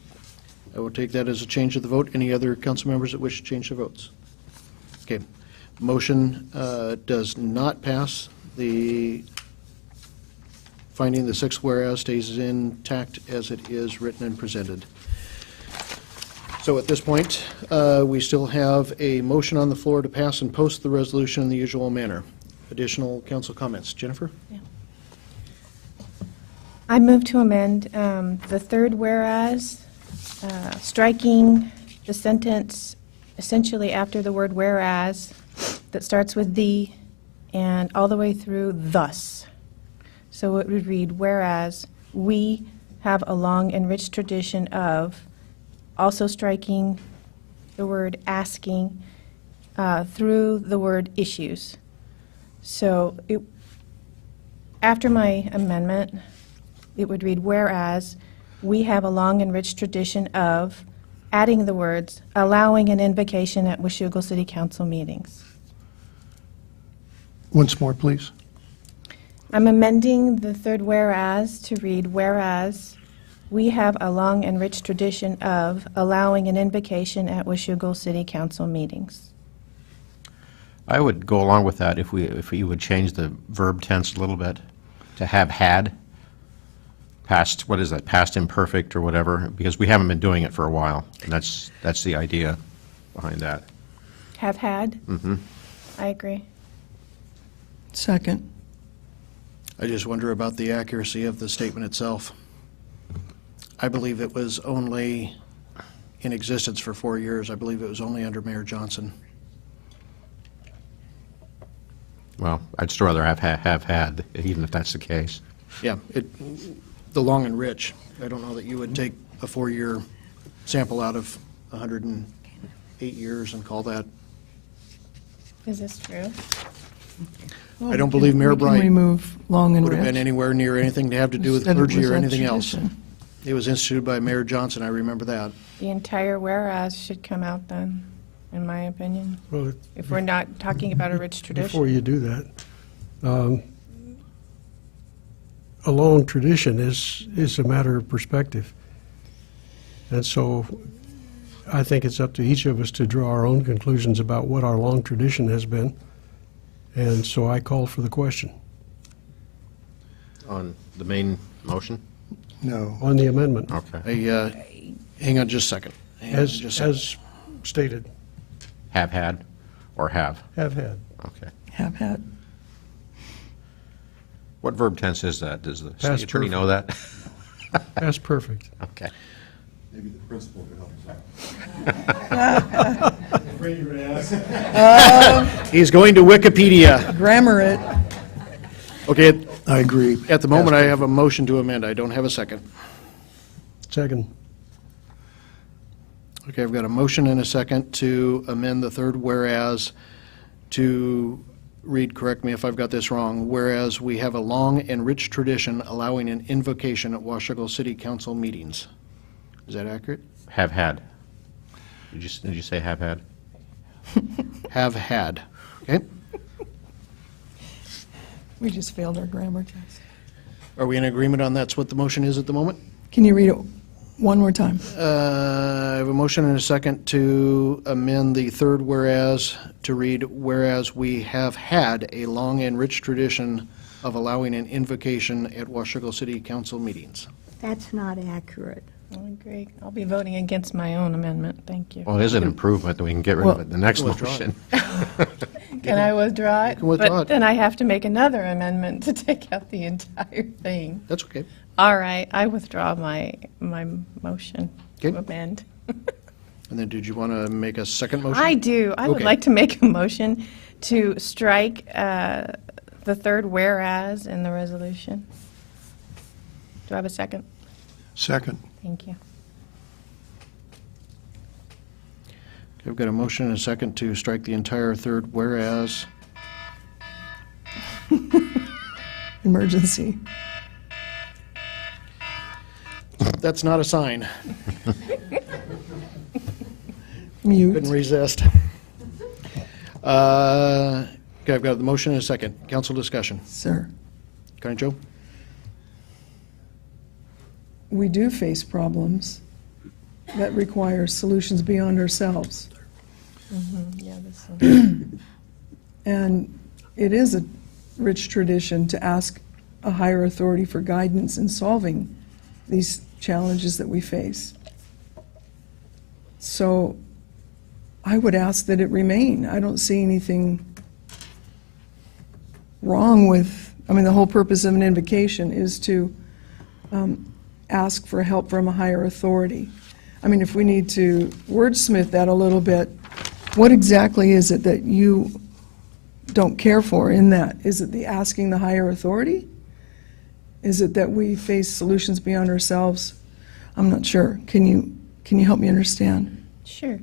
I will take that as a change of the vote. Any other council members that wish to change their votes? Okay. Motion does not pass. The finding the sixth whereas stays intact as it is written and presented. So at this point, we still have a motion on the floor to pass and post the resolution in the usual manner. Additional council comments. Jennifer? Yeah. I move to amend the third whereas, striking the sentence essentially after the word whereas that starts with the and all the way through thus. So it would read, whereas we have a long and rich tradition of, also striking the word asking through the word issues. So after my amendment, it would read, whereas we have a long and rich tradition of, adding the words, allowing an invocation at Washougal City Council meetings. Once more, please. I'm amending the third whereas to read, whereas we have a long and rich tradition of allowing an invocation at Washougal City Council meetings. I would go along with that if we would change the verb tense a little bit to have had. Past, what is that, past imperfect or whatever, because we haven't been doing it for a while, and that's the idea behind that. Have had? Mm-hmm. I agree. Second. I just wonder about the accuracy of the statement itself. I believe it was only in existence for 4 years. I believe it was only under Mayor Johnson. Well, I'd still rather have had, even if that's the case. Yeah, the long and rich. I don't know that you would take a 4-year sample out of 108 years and call that. Is this true? I don't believe Mayor We can Bright remove long and would have been rich. anywhere near anything to have to do with Said it clergy was or a anything else. tradition. It was instituted by Mayor Johnson, I remember that. The entire whereas should come out then, in my opinion, Well, if we're not talking about a rich tradition. before you do that, a long tradition is a matter of perspective. And so I think it's up to each of us to draw our own conclusions about what our long tradition has been. And so I call for the question. On the main motion? No. On the amendment. Okay. Hang on just a second. As stated. Have had or have? Have had. Okay. Have had. What verb tense is that? Does the Past city attorney know that? Past perfect. Okay. Maybe the principal could help us out. Afraid you're going to ask. He's going to Wikipedia. Grammar it. Okay. I agree. At the moment, I have a motion to amend. I don't have a second. Second. Okay, I've got a motion and a second to amend the third whereas to read, correct me if I've got this wrong, whereas we have a long and rich tradition allowing an invocation at Washougal City Council meetings. Is that accurate? Have had. Did you say have had? Have had. Okay. We just failed our grammar test. Are we in agreement on that's what the motion is at the moment? Can you read it one more time? I have a motion and a second to amend the third whereas to read, whereas we have had a long and rich tradition of allowing an invocation at Washougal City Council meetings. That's not accurate. I agree. I'll be voting against my own amendment. Thank you. Well, it is an improvement that we can get rid of it in the next Withdraw motion. Can I withdraw it? can withdraw But it. then I have to make another amendment to take out the entire thing. That's okay. All right, I withdraw my motion to Okay. amend. And then did you want to make a second motion? I do. I would Okay. like to make a motion to strike the third whereas in the resolution. Do I have a second? Second. Thank you. Okay, I've got a motion and a second to strike the entire third whereas. Emergency. That's not a sign. Mute. Couldn't resist. Okay, I've got the motion and a second. Council discussion. Sir, County Joe? we do face problems that require solutions beyond ourselves. Yeah, this one. And it is a rich tradition to ask a higher authority for guidance in solving these challenges that we face. So I would ask that it remain. I don't see anything wrong with, I mean, the whole purpose of an invocation is to ask for help from a higher authority. I mean, if we need to wordsmith that a little bit, what exactly is it that you don't care for in that? Is it the asking the higher authority? Is it that we face solutions beyond ourselves? I'm not sure. Can you help me understand? Sure,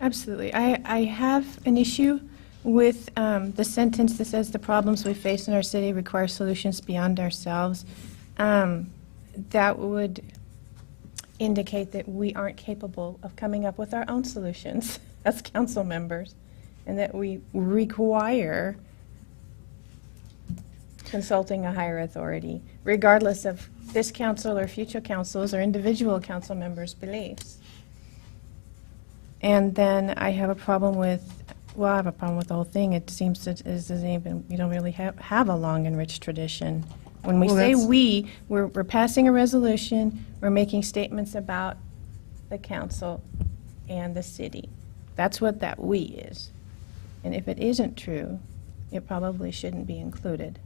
absolutely. I have an issue with the sentence that says the problems we face in our city require solutions beyond ourselves. That would indicate that we aren't capable of coming up with our own solutions as council members, and that we require consulting a higher authority, regardless of this council or future councils or individual council members' beliefs. And then I have a problem with, well, I have a problem with the whole thing. It seems that we don't really have a long and rich tradition. When we say we're passing a resolution, we're making statements about the council and the city. That's what that "we" is. And if it isn't true, it probably shouldn't be included.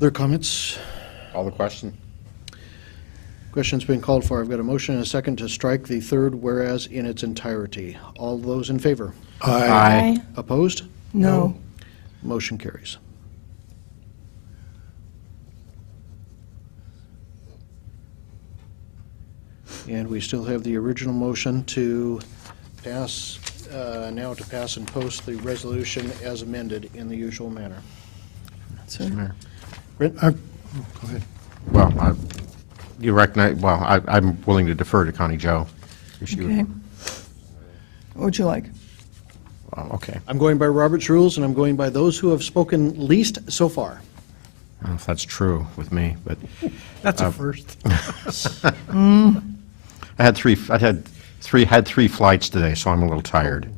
Other comments? Call the question. Question's been called for. I've got a motion and a second to strike the third whereas in its entirety. All those in favor? Aye. Opposed? No. Motion carries. And we still have the original motion to pass, now to pass and post the resolution as amended in the usual manner. So, Mayor. Brent? Go ahead. Well, you recognize, well, I'm willing to defer to Connie Jo. okay. What would you like? Okay. I'm going by Robert's rules, and I'm going by those who have spoken least so far. I don't know if that's true with me, but That's a first. I had three flights today, so I'm a little tired.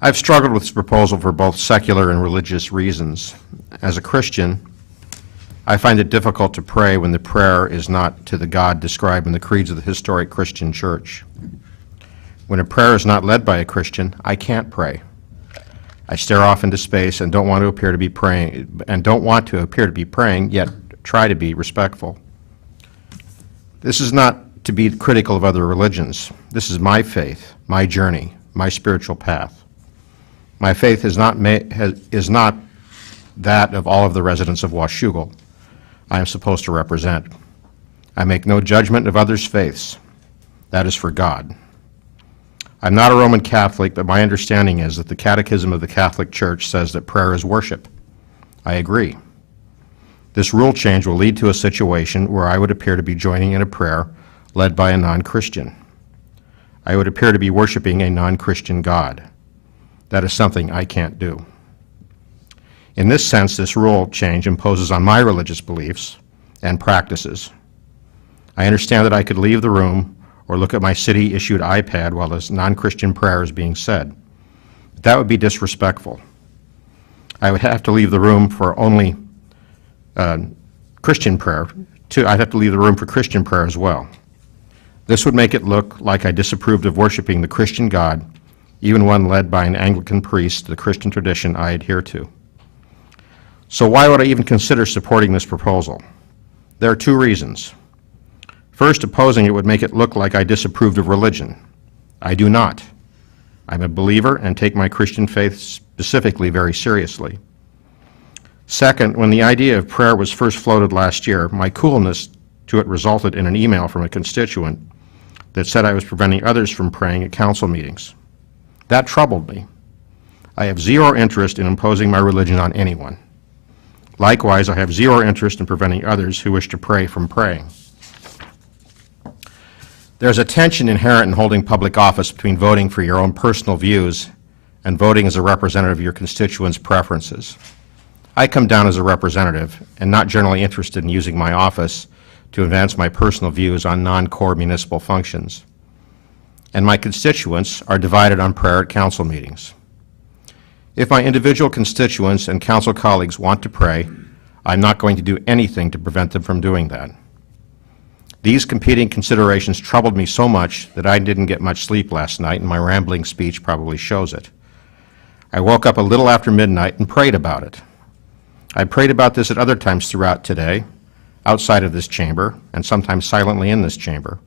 I've struggled with this proposal for both secular and religious reasons. As a Christian, I find it difficult to pray when the prayer is not to the God described in the creeds of the historic Christian church. When a prayer is not led by a Christian, I can't pray. I stare off into space and don't want to appear to be praying, yet try to be respectful. This is not to be critical of other religions. This is my faith, my journey, my spiritual path. My faith is not that of all of the residents of Washougal I am supposed to represent. I make no judgment of others' faiths. That is for God. I'm not a Roman Catholic, but my understanding is that the Catechism of the Catholic Church says that prayer is worship. I agree. This rule change will lead to a situation where I would appear to be joining in a prayer led by a non-Christian. I would appear to be worshiping a non-Christian God. That is something I can't do. In this sense, this rule change imposes on my religious beliefs and practices. I understand that I could leave the room or look at my city-issued iPad while this non-Christian prayer is being said. But that would be disrespectful. I would have to leave the room for only Christian prayer. I'd have to leave the room for Christian prayer as well. This would make it look like I disapproved of worshiping the Christian God, even one led by an Anglican priest, the Christian tradition I adhere to. So why would I even consider supporting this proposal? There are two reasons. First, opposing it would make it look like I disapproved of religion. I do not. I'm a believer and take my Christian faith specifically very seriously. Second, when the idea of prayer was first floated last year, my coolness to it resulted in an email from a constituent that said I was preventing others from praying at council meetings. That troubled me. I have zero interest in imposing my religion on anyone. Likewise, I have zero interest in preventing others who wish to pray from praying. There's a tension inherent in holding public office between voting for your own personal views and voting as a representative of your constituents' preferences. I come down as a representative and not generally interested in using my office to advance my personal views on non-core municipal functions. And my constituents are divided on prayer at council meetings. If my individual constituents and council colleagues want to pray, I'm not going to do anything to prevent them from doing that. These competing considerations troubled me so much that I didn't get much sleep last night, and my rambling speech probably shows it. I woke up a little after midnight and prayed about it. I prayed about this at other times throughout today, outside of this chamber, and sometimes silently in this chamber.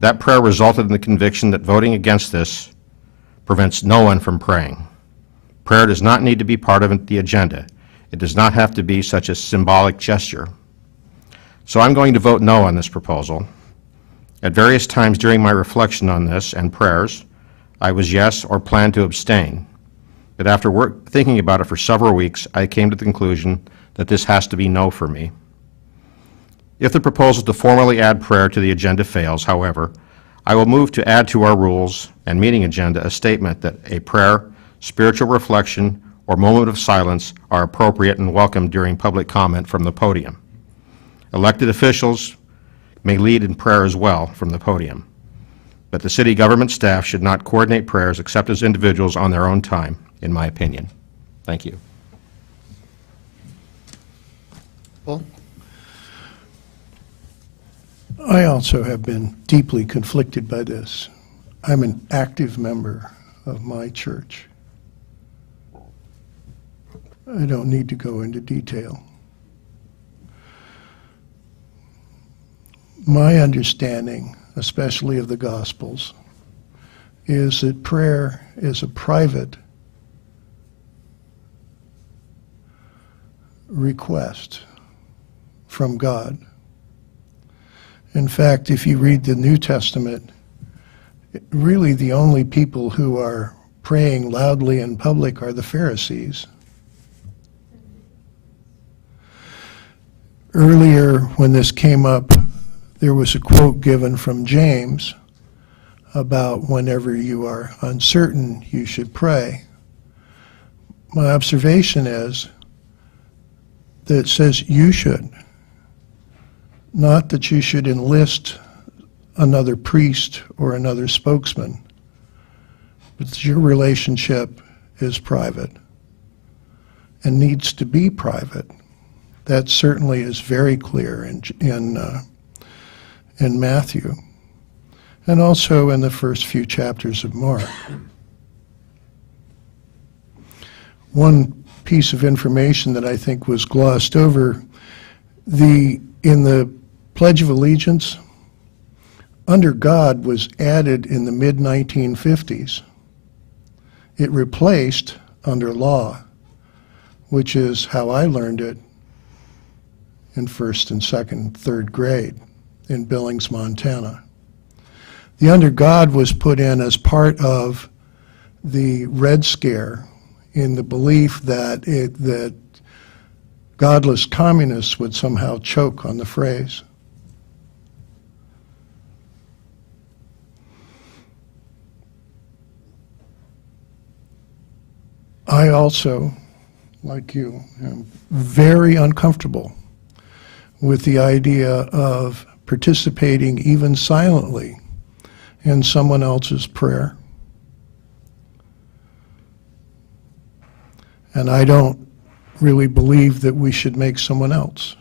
That prayer resulted in the conviction that voting against this prevents no one from praying. Prayer does not need to be part of the agenda. It does not have to be such a symbolic gesture. So I'm going to vote no on this proposal. At various times during my reflection on this and prayers, I was yes or planned to abstain. But after thinking about it for several weeks, I came to the conclusion that this has to be no for me. If the proposal to formally add prayer to the agenda fails, however, I will move to add to our rules and meeting agenda a statement that a prayer, spiritual reflection, or moment of silence are appropriate and welcome during public comment from the podium. Elected officials may lead in prayer as well from the podium, but the city government staff should not coordinate prayers except as individuals on their own time, in my opinion. Thank you. Paul? I also have been deeply conflicted by this. I'm an active member of my church. I don't need to go into detail. My understanding, especially of the Gospels, is that prayer is a private request from God. In fact, if you read the New Testament, really the only people who are praying loudly in public are the Pharisees. Earlier, when this came up, there was a quote given from James about whenever you are uncertain, you should pray. My observation is that it says you should, not that you should enlist another priest or another spokesman, but that your relationship is private and needs to be private. That certainly is very clear in Matthew, and also in the first few chapters of Mark. One piece of information that I think was glossed over, in the Pledge of Allegiance, under God was added in the mid-1950s. It replaced under law, which is how I learned it in first and second, third grade in Billings, Montana. The under God was put in as part of the Red Scare in the belief that godless communists would somehow choke on the phrase. I also, like you, am very uncomfortable with the idea of participating even silently in someone else's prayer. And I don't really believe that we should make someone else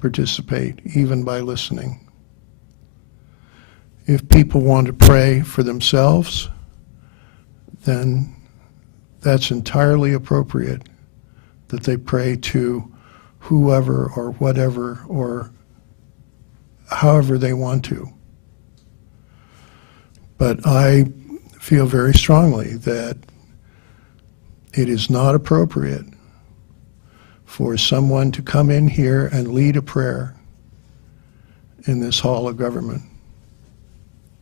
participate, even by listening. If people want to pray for themselves, then that's entirely appropriate, that they pray to whoever or whatever or however they want to. But I feel very strongly that it is not appropriate for someone to come in here and lead a prayer in this hall of government.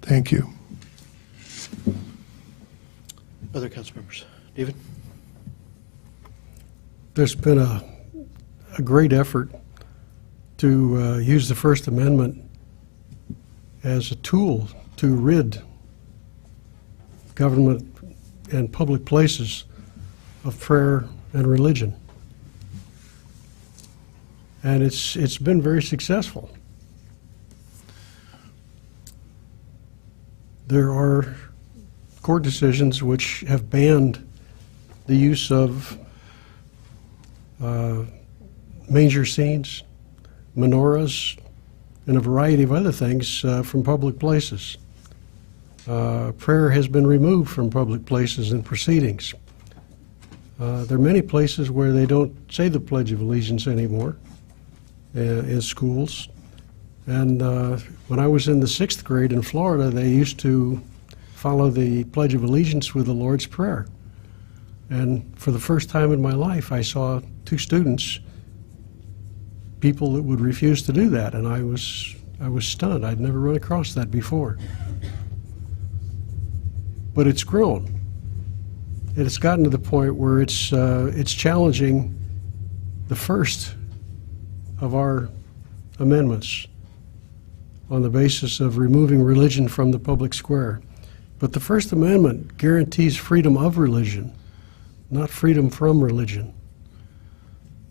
Thank you. Other council members. David? There's been a great effort to use the First Amendment as a tool to rid government and public places of prayer and religion. And it's been very successful. There are court decisions which have banned the use of manger scenes, menorahs, and a variety of other things from public places. Prayer has been removed from public places and proceedings. There are many places where they don't say the Pledge of Allegiance anymore in schools. And when I was in the 6th grade in Florida, they used to follow the Pledge of Allegiance with the Lord's Prayer. And for the first time in my life, I saw 2 students, people that would refuse to do that, and I was stunned. I'd never run across that before. But it's grown. And it's gotten to the point where it's challenging the first of our amendments on the basis of removing religion from the public square. But the First Amendment guarantees freedom of religion, not freedom from religion.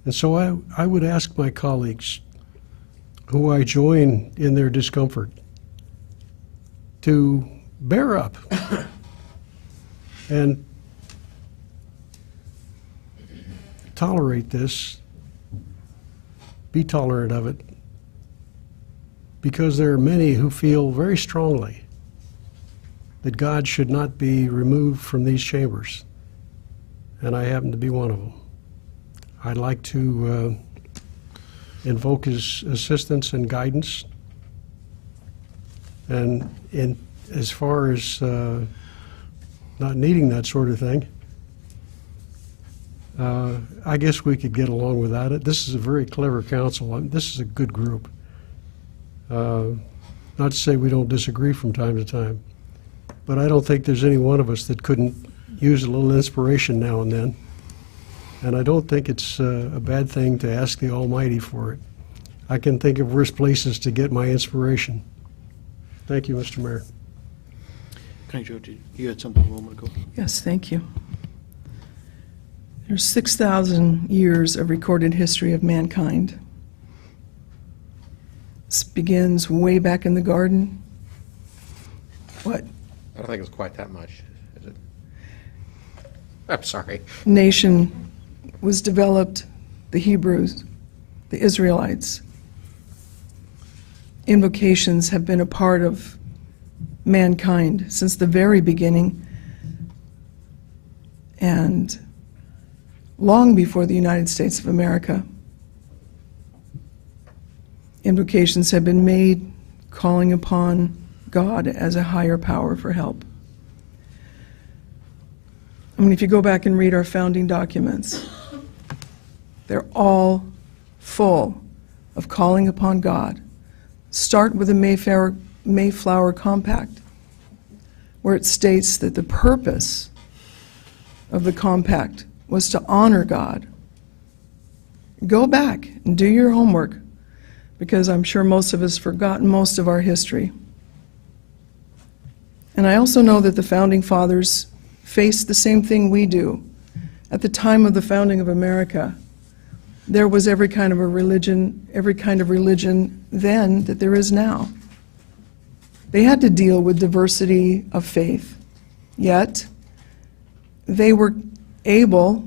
And so I would ask my colleagues, who I join in their discomfort, to bear up and tolerate this, be tolerant of it, because there are many who feel very strongly that God should not be removed from these chambers, and I happen to be one of them. I'd like to invoke his assistance and guidance, and as far as not needing that sort of thing, I guess we could get along without it. This is a very clever council. This is a good group. Not to say we don't disagree from time to time, but I don't think there's any one of us that couldn't use a little inspiration now and then. And I don't think it's a bad thing to ask the Almighty for it. I can think of worse places to get my inspiration. Thank you, Mr. Mayor. County Judge, you had something a moment ago. Yes, thank you. There's 6,000 years of recorded history of mankind. This begins way back in the garden. What? I don't think it's quite that much, is it? I'm sorry. Nation was developed, the Hebrews, the Israelites. Invocations have been a part of mankind since the very beginning, and long before the United States of America. Invocations have been made calling upon God as a higher power for help. I mean, if you go back and read our founding documents, they're all full of calling upon God. Start with the Mayflower Compact, where it states that the purpose of the compact was to honor God. Go back and do your homework, because I'm sure most of us have forgotten most of our history. And I also know that the Founding Fathers faced the same thing we do. At the time of the founding of America, there was every kind of religion then that there is now. They had to deal with diversity of faith, yet they were able,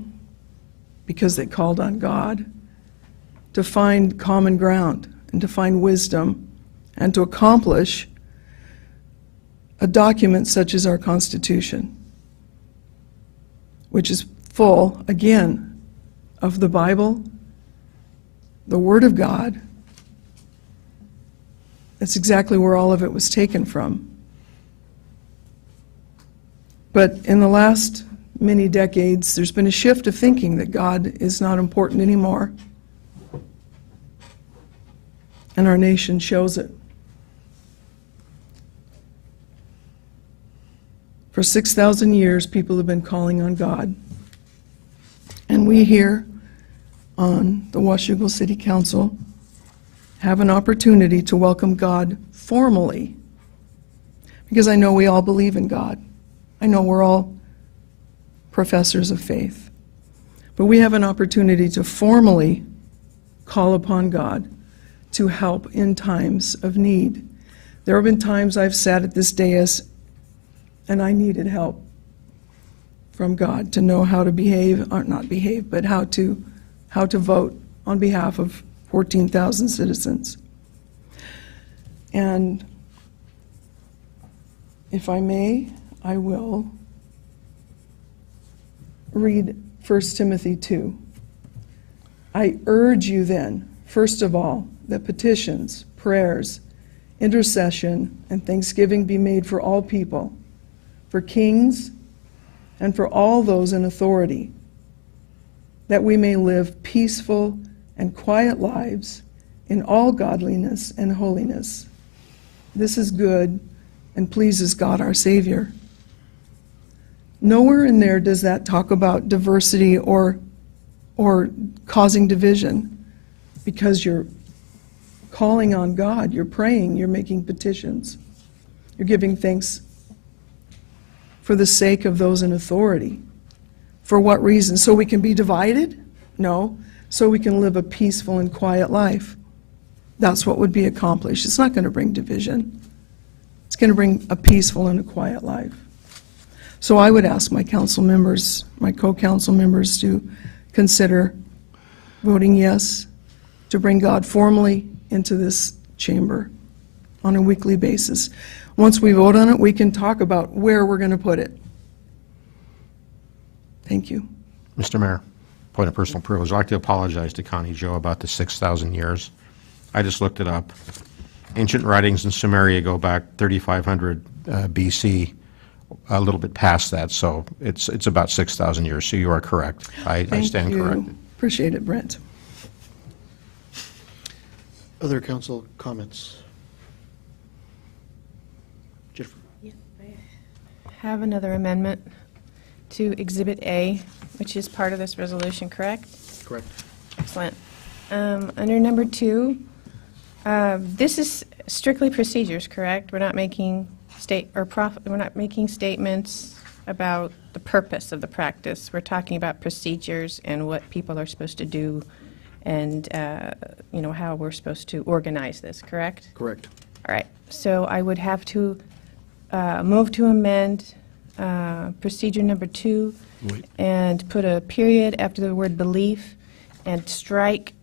because they called on God, to find common ground and to find wisdom and to accomplish a document such as our Constitution, which is full, again, of the Bible, the Word of God. That's exactly where all of it was taken from. But in the last many decades, there's been a shift of thinking that God is not important anymore. And our nation shows it. For 6,000 years, people have been calling on God. And we here on the Washougal City Council have an opportunity to welcome God formally. Because I know we all believe in God. I know we're all professors of faith. But we have an opportunity to formally call upon God to help in times of need. There have been times I've sat at this dais and I needed help from God to know how to behave, or not behave, but how to vote on behalf of 14,000 citizens. And if I may, I will read 1 Timothy 2. I urge you then, first of all, that petitions, prayers, intercession, and thanksgiving be made for all people, for kings, and for all those in authority, that we may live peaceful and quiet lives in all godliness and holiness. This is good and pleases God our Savior. Nowhere in there does that talk about diversity or causing division, because you're calling on God, you're praying, you're making petitions, you're giving thanks for the sake of those in authority. For what reason? So we can be divided? No. So we can live a peaceful and quiet life. That's what would be accomplished. It's not going to bring division. It's going to bring a peaceful and a quiet life. So I would ask my council members, my co-council members, to consider voting yes to bring God formally into this chamber on a weekly basis. Once we vote on it, we can talk about where we're going to put it. Thank you. Mr. Mayor, point of personal privilege. I'd like to apologize to Connie Joe about the 6,000 years. I just looked it up. Ancient writings in Sumeria go back 3,500 BC, a little bit past that, so it's about 6,000 years, so you are correct. I stand corrected. Appreciate it, Brent. Other council comments? Jennifer? I have another amendment to Exhibit A, which is part of this resolution, correct? Correct. Excellent. Under number 2, this is strictly procedures, correct? We're not making we're not making statements about the purpose of the practice. We're talking about procedures and what people are supposed to do, and how we're supposed to organize this, correct? Correct. All right. So I would have to move to amend procedure number 2 and put a period after the word belief and strike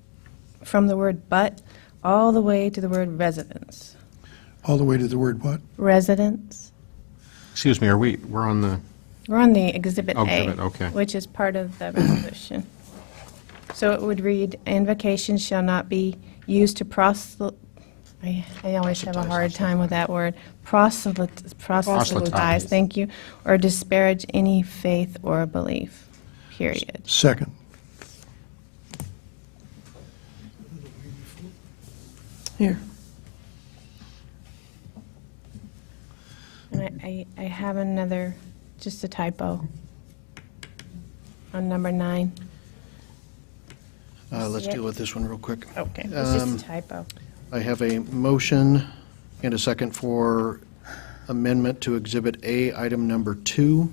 from the word but all the way to the word residence. All the way to the word what? Residence. Excuse me, we're on the... We're on the Exhibit A, Exhibit, okay. which is part of the resolution. So it would read, invocations shall not be used to I always have a hard time with that word. Proselytize, thank you, or disparage any faith or belief, period. Second. Here. And I have another, just a typo on number 9. Let's deal with this one real quick. Okay, it's just a typo. I have a motion and a second for amendment to Exhibit A, item number 2.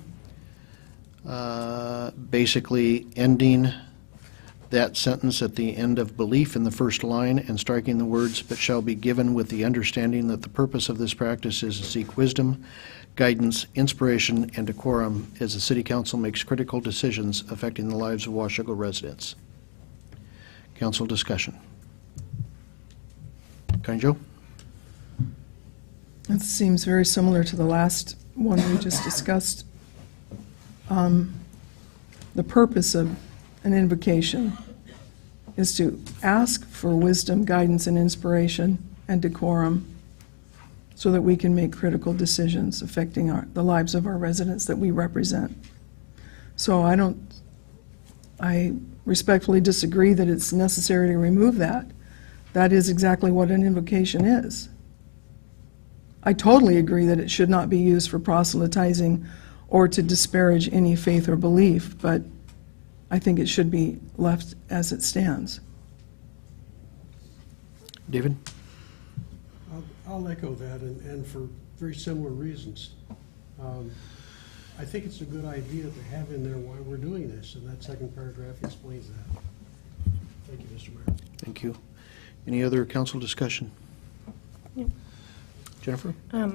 Basically ending that sentence at the end of belief in the first line and striking the words, but shall be given with the understanding that the purpose of this practice is to seek wisdom, guidance, inspiration, and decorum as the City Council makes critical decisions affecting the lives of Washougal residents. Council discussion. Connie Jo? That seems very similar to the last one we just discussed. The purpose of an invocation is to ask for wisdom, guidance, and inspiration, and decorum, so that we can make critical decisions affecting the lives of our residents that we represent. So I respectfully disagree that it's necessary to remove that. That is exactly what an invocation is. I totally agree that it should not be used for proselytizing or to disparage any faith or belief, but I think it should be left as it stands. David? I'll echo that, and for very similar reasons. I think it's a good idea to have in there why we're doing this, and that second paragraph explains that. Thank you, Mr. Mayor. Thank you. Any other council discussion? Yep. Jennifer?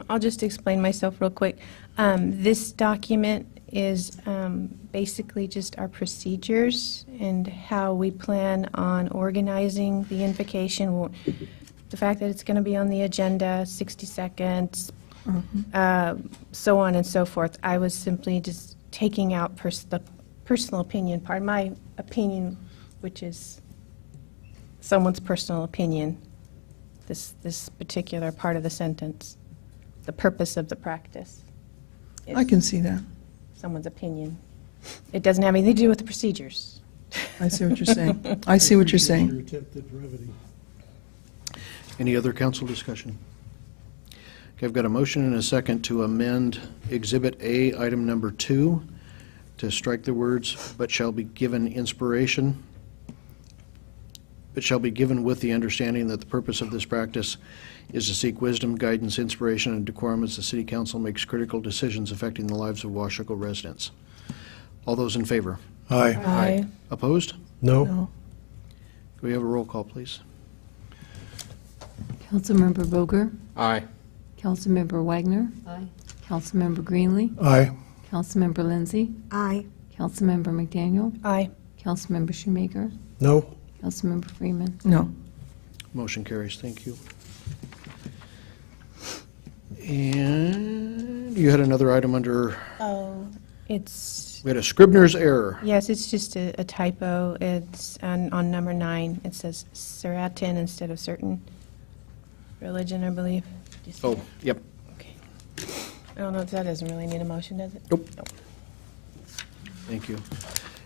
I'll just explain myself real quick. This document is basically just our procedures and how we plan on organizing the invocation. The fact that it's going to be on the agenda, 60 seconds, so on and so forth. I was simply just taking out the personal opinion part, my opinion, which is someone's personal opinion, this particular part of the sentence. The purpose of the practice is I can see that. someone's opinion. It doesn't have anything to do with the procedures. I see what you're saying. I see what you're saying. Your attempted remedy. Any other council discussion? Okay, I've got a motion and a second to amend Exhibit A, item number 2, to strike the words, "but shall be given inspiration," but shall be given with the understanding that the purpose of this practice is to seek wisdom, guidance, inspiration, and decorum as the City Council makes critical decisions affecting the lives of Washougal residents. All those in favor? Aye. Aye. Opposed? No. No. Can we have a roll call, please? Councilmember Boger, Aye. Councilmember Wagner, Aye. Councilmember Greenlee, Aye. Councilmember Lindsay, Aye. Councilmember McDaniel, Aye. Councilmember Shoemaker, No. Councilmember Freeman. No. Motion carries. Thank you. And you had another item under, Oh, it's, we had a Scribner's error. yes, it's just a typo. It's on number 9. It says certain instead of certain religion, I believe. Do you see Oh, it? yep. Okay. I don't know if that doesn't really need a motion, does it? Nope. Thank you.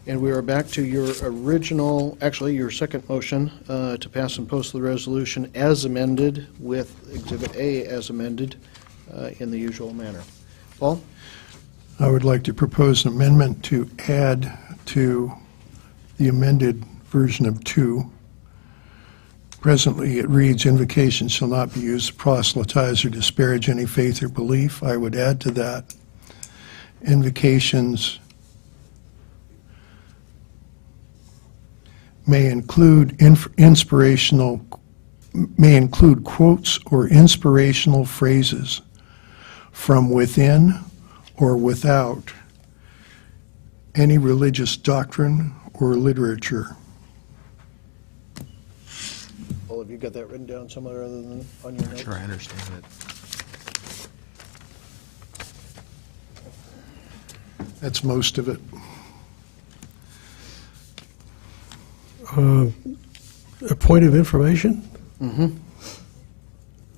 And we are back to your original, actually, your second motion to pass and post the resolution as amended with Exhibit A as amended in the usual manner. Paul? I would like to propose an amendment to add to the amended version of 2. Presently, it reads, "Invocations shall not be used to proselytize or disparage any faith or belief." I would add to that, invocations may include may include quotes or inspirational phrases from within or without any religious doctrine or literature. Paul, have you got that written down somewhere other than on your notes? Sure, I understand it. That's most of it. A point of information? Mm-hmm.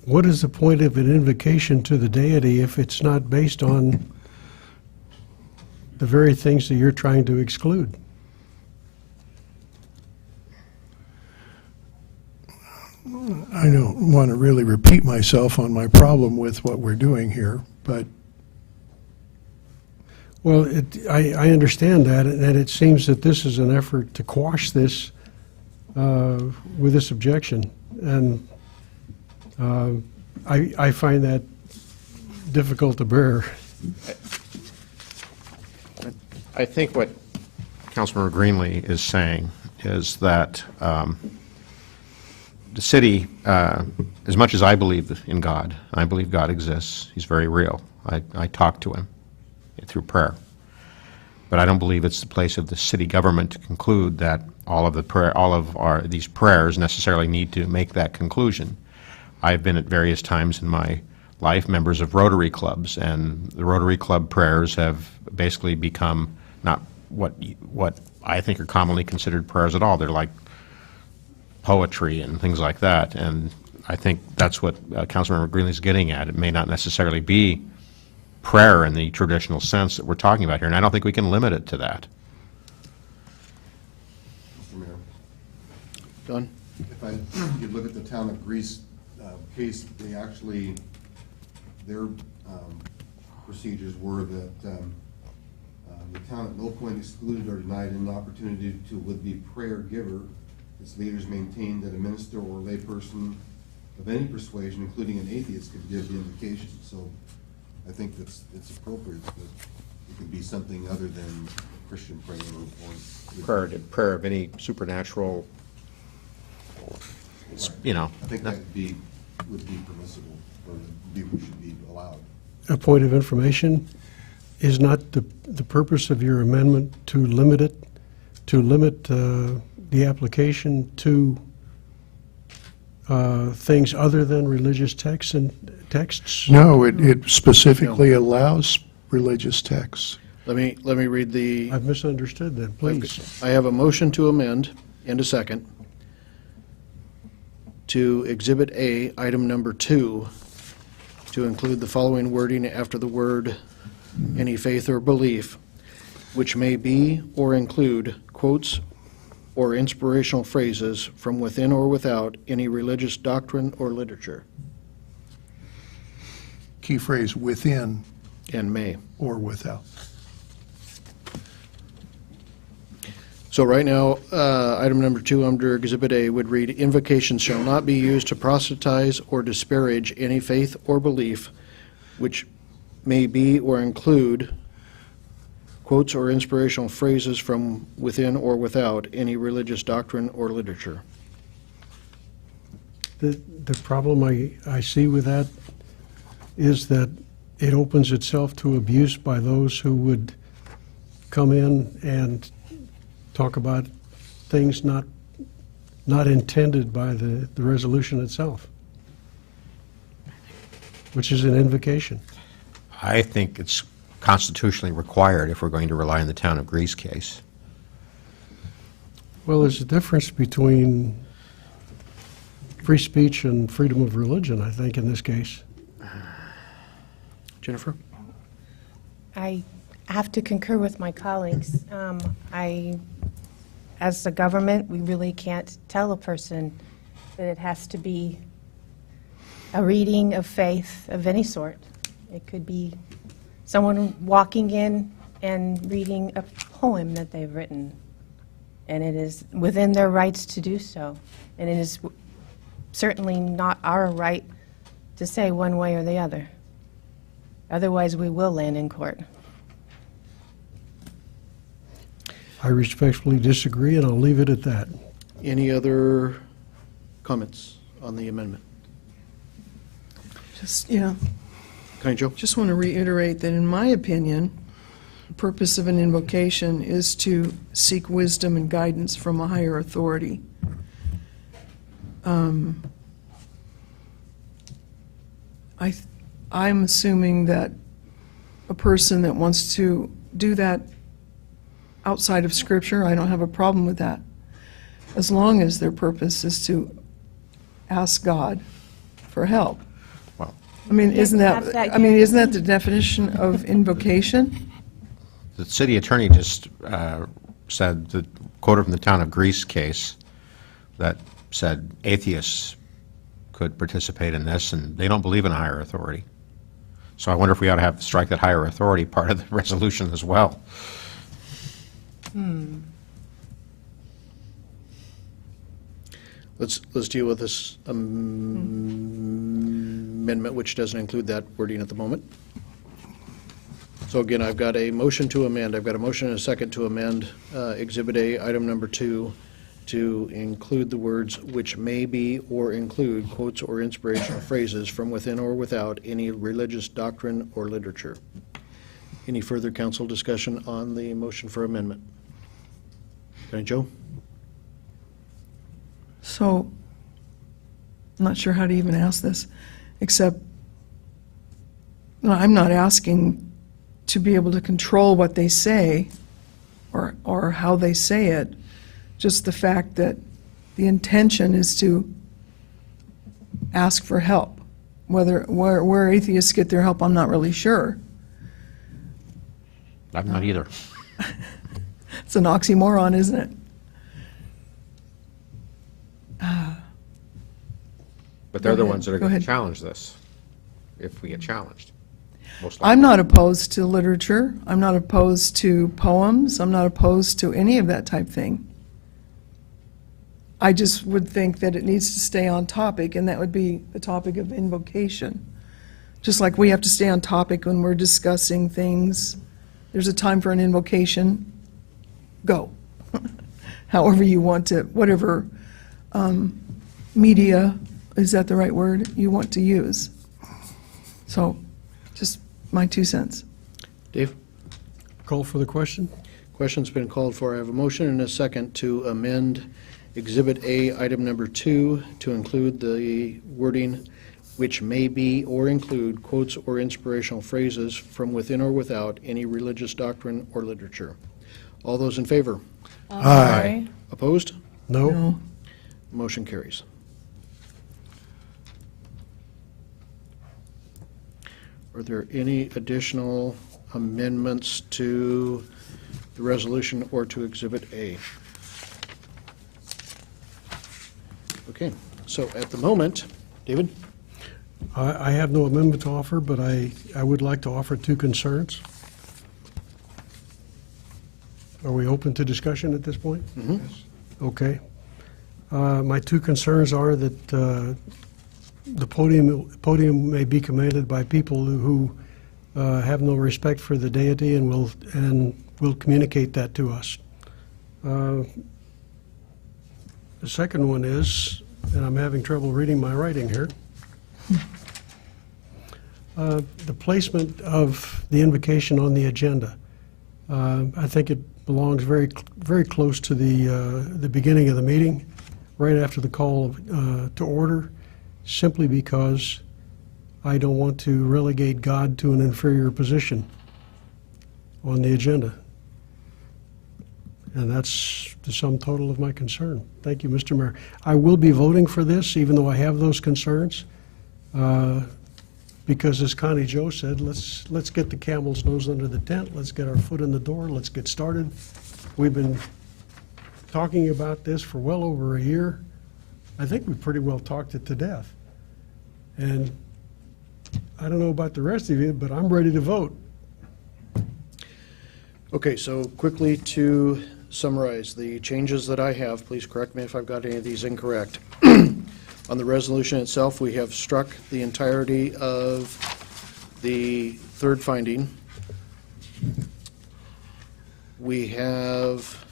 What is the point of an invocation to the deity if it's not based on the very things that you're trying to exclude? I don't want to really repeat myself on my problem with what we're doing here, but Well, I understand that, and it seems that this is an effort to quash this with this objection, and I find that difficult to bear. I think what Councilmember Greenlee is saying is that the city, as much as I believe in God, I believe God exists, he's very real. I talk to him through prayer. But I don't believe it's the place of the city government to conclude that all of these prayers necessarily need to make that conclusion. I've been at various times in my life members of Rotary clubs, and the Rotary club prayers have basically become not what I think are commonly considered prayers at all. They're like poetry and things like that, and I think that's what Councilmember Greenlee is getting at. It may not necessarily be prayer in the traditional sense that we're talking about here, and I don't think we can limit it to that. Mr. Mayor, Don? if you look at the town of Greece case, they actually, their procedures were that the town at no point excluded or denied an opportunity to would-be prayer giver. Its leaders maintained that a minister or layperson of any persuasion, including an atheist, could give the invocation. So I think it's appropriate that it could be something other than Christian prayer or Prayer of any supernatural, you know. I think that would be permissible, or should be allowed. A point of information, is not the purpose of your amendment to limit it, to limit the application to things other than religious texts, and texts? No, it specifically allows religious texts. Let me read the, I've misunderstood then, please. I have a motion to amend and a second to Exhibit A, item number 2, to include the following wording after the word "any faith or belief," which may be or include quotes or inspirational phrases from within or without any religious doctrine or literature, Key phrase, within and may. or without. So right now, item number 2 under Exhibit A would read, "Invocations shall not be used to proselytize or disparage any faith or belief which may be or include quotes or inspirational phrases from within or without any religious doctrine or literature." The problem I see with that is that it opens itself to abuse by those who would come in and talk about things not intended by the resolution itself, which is an invocation. I think it's constitutionally required if we're going to rely on the town of Greece case. Well, there's a difference between free speech and freedom of religion, I think, in this case. Jennifer? I have to concur with my colleagues. As a government, we really can't tell a person that it has to be a reading of faith of any sort. It could be someone walking in and reading a poem that they've written, and it is within their rights to do so. And it is certainly not our right to say one way or the other. Otherwise, we will land in court. I respectfully disagree, and I'll leave it at that. Any other comments on the amendment? Just, Connie Jo? just want to reiterate that in my opinion, the purpose of an invocation is to seek wisdom and guidance from a higher authority. I'm assuming that a person that wants to do that outside of Scripture, I don't have a problem with that, as long as their purpose is to ask God for help. Well, I mean, Yes, isn't have that, that I mean, isn't that the definition of invocation? the city attorney just said, the quoted from the town of Greece case, that said atheists could participate in this, and they don't believe in a higher authority. So I wonder if we ought to have strike that higher authority part of the resolution as well. Let's deal with this amendment, which doesn't include that wording at the moment. So again, I've got a motion to amend. I've got a motion and a second to amend Exhibit A, item number 2, to include the words "which may be or include quotes or inspirational phrases from within or without any religious doctrine or literature." Any further council discussion on the motion for amendment? Connie Jo? So, I'm not sure how to even ask this, except, no, I'm not asking to be able to control what they say or how they say it, just the fact that the intention is to ask for help. Where atheists get their help, I'm not really sure. I'm not either. It's an oxymoron, isn't it? But they're the ahead. ones that are Go going to ahead. challenge this, if we get challenged. Most likely. I'm not opposed to literature. I'm not opposed to poems. I'm not opposed to any of that type thing. I just would think that it needs to stay on topic, and that would be the topic of invocation. Just like we have to stay on topic when we're discussing things. There's a time for an invocation. Go. However you want to, whatever media, is that the right word, you want to use. So, just my 2 cents. Dave? Call for the question? Question's been called for. I have a motion and a second to amend Exhibit A, item number 2, to include the wording which may be or include quotes or inspirational phrases from within or without any religious doctrine or literature. All those in favor? Aye. Opposed? No? Motion carries. Are there any additional amendments to the resolution or to Exhibit A? Okay, so at the moment, David? I have no amendment to offer, but I would like to offer two concerns. Are we open to discussion at this point? Mhm. Okay. My two concerns are that the podium may be commanded by people who have no respect for the deity and will communicate that to us. The second one is, and I'm having trouble reading my writing here, the placement of the invocation on the agenda. I think it belongs very, very close to the beginning of the meeting, right after the call to order, simply because I don't want to relegate God to an inferior position on the agenda. And that's the sum total of my concern. Thank you, Mr. Mayor. I will be voting for this, even though I have those concerns, because as Connie Joe said, let's get the camel's nose under the tent, let's get our foot in the door, let's get started. We've been talking about this for well over a year. I think we pretty well talked it to death. And I don't know about the rest of you, but I'm ready to vote. Okay, so quickly to summarize the changes that I have, please correct me if I've got any of these incorrect. On the resolution itself, we have struck the entirety of the third finding. We have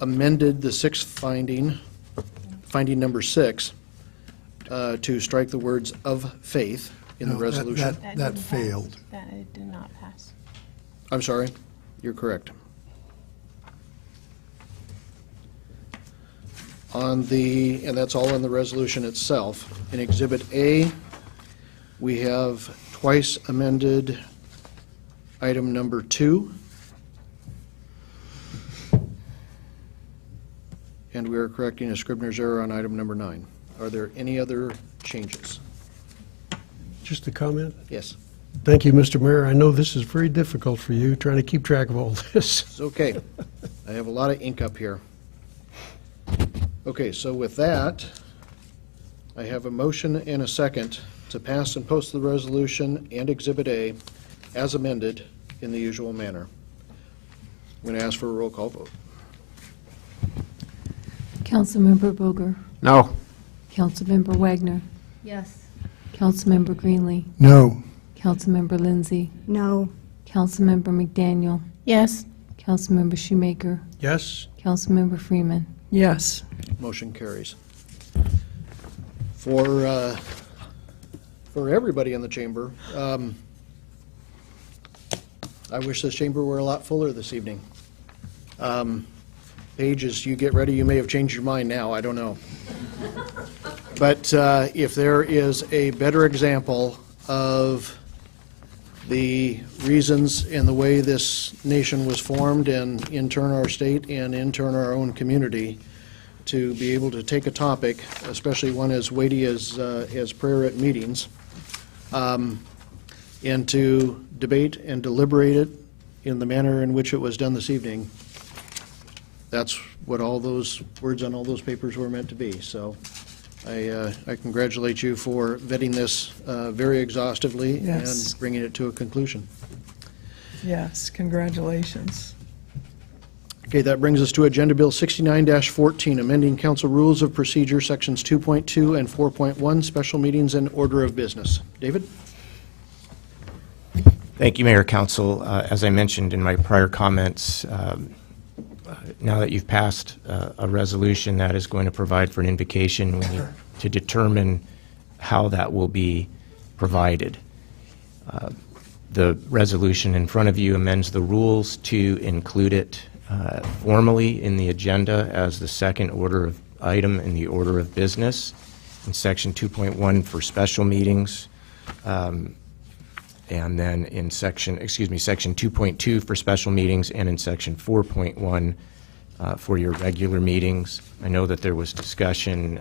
amended the sixth finding, finding number 6, to strike the words "of faith" in the No, resolution. that failed. That did not pass. I'm sorry, you're correct. And that's all in the resolution itself. In Exhibit A, we have twice amended item number 2. And we are correcting a Scribner's error on item number 9. Are there any other changes? Just a comment. Yes. Thank you, Mr. Mayor. I know this is very difficult for you, trying to keep track of all this. It's okay. I have a lot of ink up here. Okay, so with that, I have a motion and a second to pass and post the resolution and Exhibit A as amended in the usual manner. I'm going to ask for a roll call vote. Councilmember Boger. No. Councilmember Wagner. Yes. Councilmember Greenlee. No. Councilmember Lindsay. No. Councilmember McDaniel. Yes. Councilmember Shoemaker. Yes? Councilmember Freeman. Yes. Motion carries. For everybody in the chamber, I wish this chamber were a lot fuller this evening. Paige, as you get ready, you may have changed your mind now, I don't know. But if there is a better example of the reasons and the way this nation was formed, and in turn our state, and in turn our own community, to be able to take a topic, especially one as weighty as prayer at meetings, and to debate and deliberate it in the manner in which it was done this evening, that's what all those words on all those papers were meant to be. So I congratulate you for vetting this very exhaustively Yes. and bringing it to a conclusion. Yes, congratulations. Okay, that brings us to Agenda Bill 69-14, amending council rules of procedure, sections 2.2 and 4.1, special meetings and order of business. David? Thank you, Mayor, Council. As I mentioned in my prior comments, now that you've passed a resolution that is going to provide for an invocation, we need to determine how that will be provided. The resolution in front of you amends the rules to include it formally in the agenda as the second item in the order of business. in Section 2.1 for special meetings, and then in Section 2.2 for special meetings, and in Section 4.1 for your regular meetings. I know that there was discussion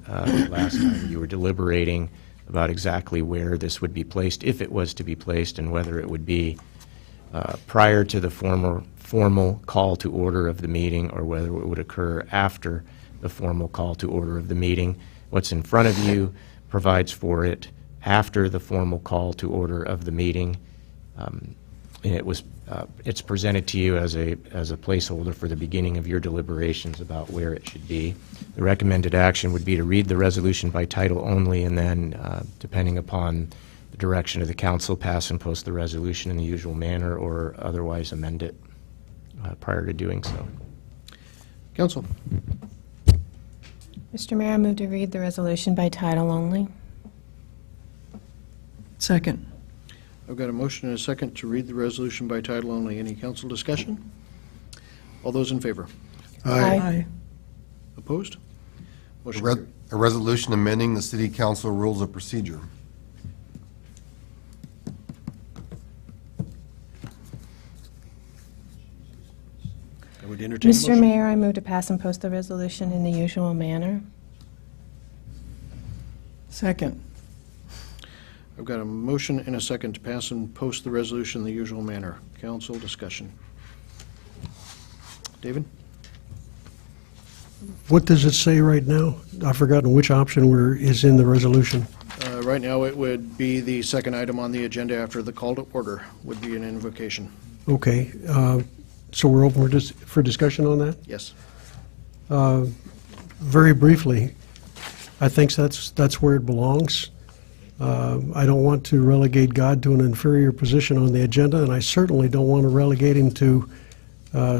last time you were deliberating about exactly where this would be placed, if it was to be placed, and whether it would be prior to the formal call to order of the meeting, or whether it would occur after the formal call to order of the meeting. What's in front of you provides for it after the formal call to order of the meeting. And it's presented to you as a placeholder for the beginning of your deliberations about where it should be. The recommended action would be to read the resolution by title only, and then, depending upon the direction of the council, pass and post the resolution in the usual manner, or otherwise amend it prior to doing so. Council. Mr. Mayor, I move to read the resolution by title only. Second. I've got a motion and a second to read the resolution by title only. Any council discussion? All those in favor? Aye. Opposed? Motion A carried. resolution amending the city council rules of procedure. I would entertain a Mr. motion. Mayor, I move to pass and post the resolution in the usual manner. Second. I've got a motion and a second to pass and post the resolution in the usual manner. Council discussion. David? What does it say right now? I've forgotten which option is in the resolution. Right now, it would be the second item on the agenda after the call to order would be an invocation. Okay, so we're open for discussion on that? Yes. Very briefly, I think that's where it belongs. I don't want to relegate God to an inferior position on the agenda, and I certainly don't want to relegate him to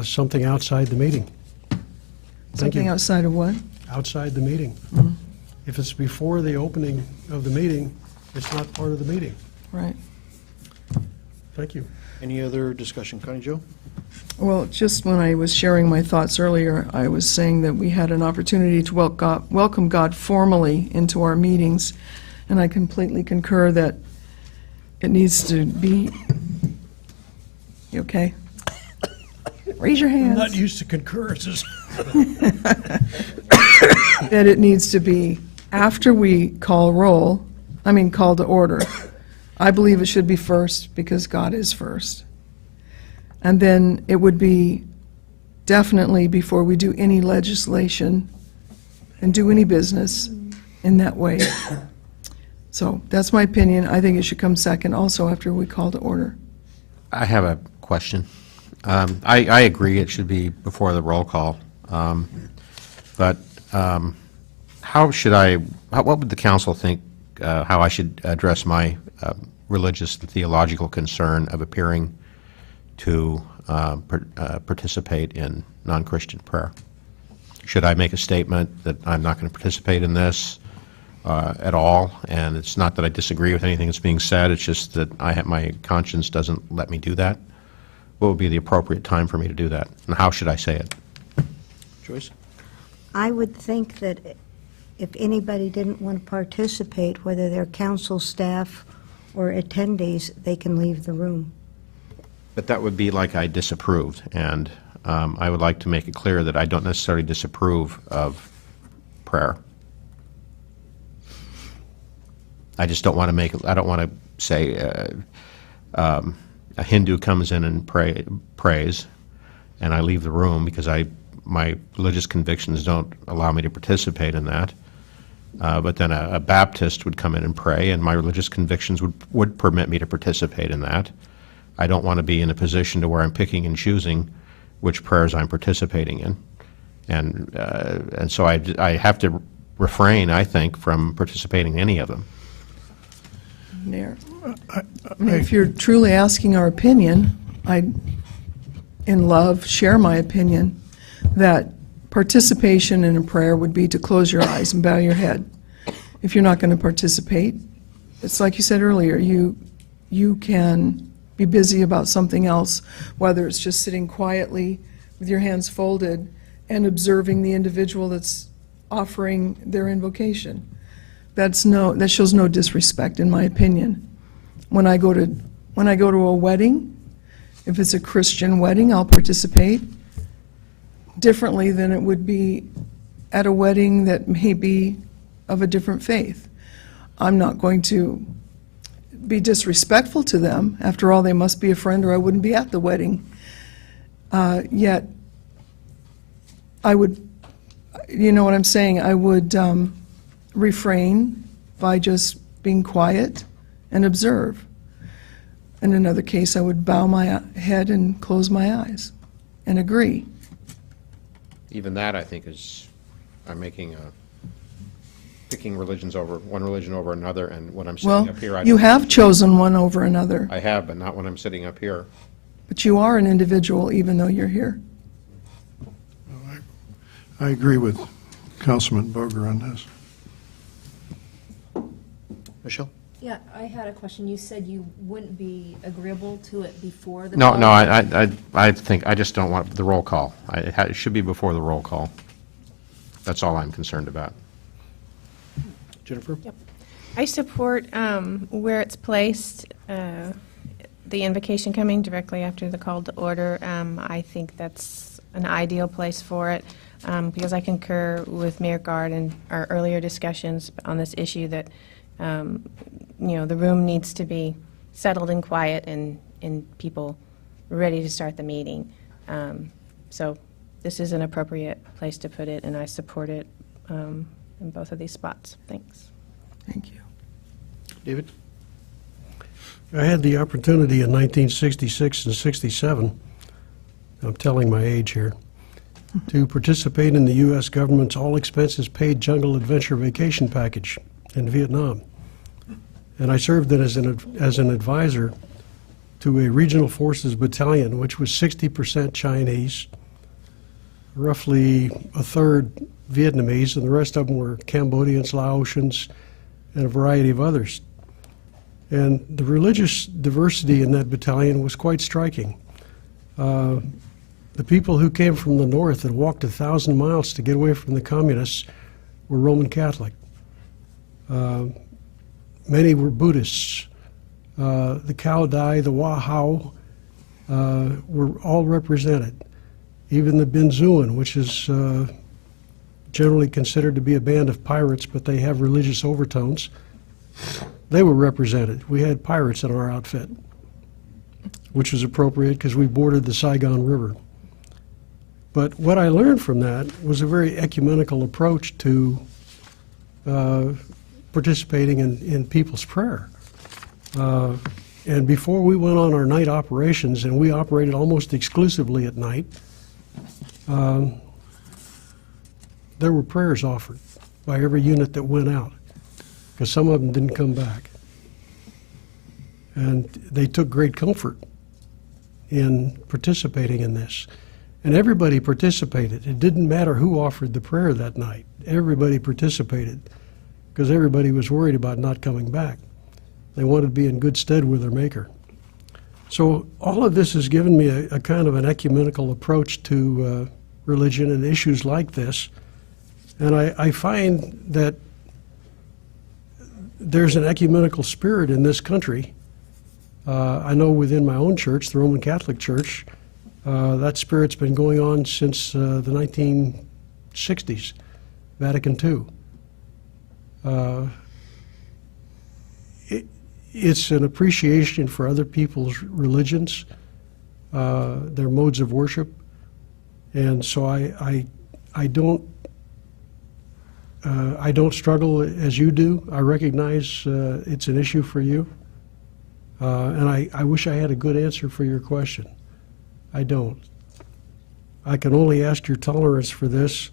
something outside the meeting. Thank Something you. outside of what? Outside the meeting. Mhm. If it's before the opening of the meeting, it's not part of the meeting. Right. Thank you. Any other discussion? Connie Jo? Well, just when I was sharing my thoughts earlier, I was saying that we had an opportunity to welcome God formally into our meetings, and I completely concur that it needs to be, you okay? Raise your hands. I'm not used to concurrences. That it needs to be after we call to order. I believe it should be first because God is first. And then it would be definitely before we do any legislation and do any business in that way. So that's my opinion. I think it should come second also after we call to order. I have a question. I agree it should be before the roll call. But what would the council think how I should address my religious and theological concern of appearing to participate in non-Christian prayer? Should I make a statement that I'm not going to participate in this at all? And it's not that I disagree with anything that's being said, it's just that my conscience doesn't let me do that. What would be the appropriate time for me to do that? And how should I say it? Joyce? I would think that if anybody didn't want to participate, whether they're council staff or attendees, they can leave the room. But that would be like I disapproved, and I would like to make it clear that I don't necessarily disapprove of prayer. I just don't want to make it, I don't want to say a Hindu comes in and prays, and I leave the room because my religious convictions don't allow me to participate in that. But then a Baptist would come in and pray, and my religious convictions would permit me to participate in that. I don't want to be in a position to where I'm picking and choosing which prayers I'm participating in. And so I have to refrain, I think, from participating in any of them. Mayor, I mean, if you're truly asking our opinion, I, in love, share my opinion that participation in a prayer would be to close your eyes and bow your head. If you're not going to participate, it's like you said earlier, you can be busy about something else, whether it's just sitting quietly with your hands folded and observing the individual that's offering their invocation. that shows no disrespect, in my opinion. When I go to a wedding, if it's a Christian wedding, I'll participate differently than it would be at a wedding that may be of a different faith. I'm not going to be disrespectful to them. After all, they must be a friend or I wouldn't be at the wedding. Yet, I would, you know what I'm saying, I would refrain by just being quiet and observe. In another case, I would bow my head and close my eyes and agree. Even that, I think, is, I'm picking religions over, one religion over another, and when I'm sitting Well, up here, I you don't- have chosen one over another, I have, but not when I'm sitting up here. but you are an individual even though you're here. I agree with Councilman Boger on this. Michelle? Yeah, I had a question. You said you wouldn't be agreeable to it before the No, call? no, I think, I just don't want the roll call. It should be before the roll call. That's all I'm concerned about. Jennifer? I support where it's placed, the invocation coming directly after the call to order. I think that's an ideal place for it, because I concur with Mayor Guard and our earlier discussions on this issue that, the room needs to be settled and quiet and people ready to start the meeting. So this is an appropriate place to put it, and I support it in both of these spots. Thanks. Thank you. David? I had the opportunity in 1966 and 67, I'm telling my age here, to participate in the U.S. government's all-expenses-paid jungle adventure vacation package in Vietnam. And I served as an advisor to a regional forces battalion, which was 60% Chinese, roughly a third Vietnamese, and the rest of them were Cambodians, Laotians, and a variety of others. And the religious diversity in that battalion was quite striking. The people who came from the north and walked 1,000 miles to get away from the communists were Roman Catholic. Many were Buddhists. The Cao Dai, the Wa Hao were all represented. Even the Binzuan, which is generally considered to be a band of pirates, but they have religious overtones, they were represented. We had pirates in our outfit, which was appropriate because we bordered the Saigon River. But what I learned from that was a very ecumenical approach to participating in people's prayer. And before we went on our night operations, and we operated almost exclusively at night, there were prayers offered by every unit that went out, because some of them didn't come back. And they took great comfort in participating in this. And everybody participated. It didn't matter who offered the prayer that night. Everybody participated because everybody was worried about not coming back. They wanted to be in good stead with their Maker. So all of this has given me a kind of an ecumenical approach to religion and issues like this. And I find that there's an ecumenical spirit in this country. I know within my own church, the Roman Catholic Church, that spirit's been going on since the 1960s, Vatican II. It's an appreciation for other people's religions, their modes of worship, and so I don't struggle as you do. I recognize it's an issue for you, and I wish I had a good answer for your question. I don't. I can only ask your tolerance for this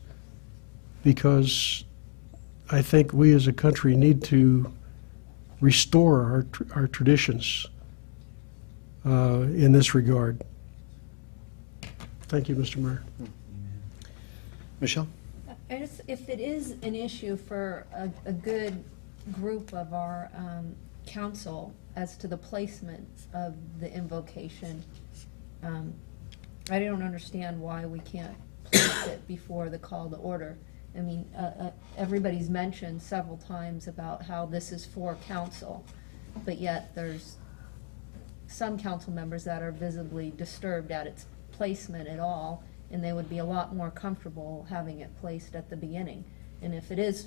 because I think we as a country need to restore our traditions in this regard. Thank you, Mr. Mayor. Michelle? If it is an issue for a good group of our council as to the placement of the invocation, I don't understand why we can't place it before the call to order. I mean, everybody's mentioned several times about how this is for council, but yet there's some council members that are visibly disturbed at its placement at all, and they would be a lot more comfortable having it placed at the beginning. And if it is,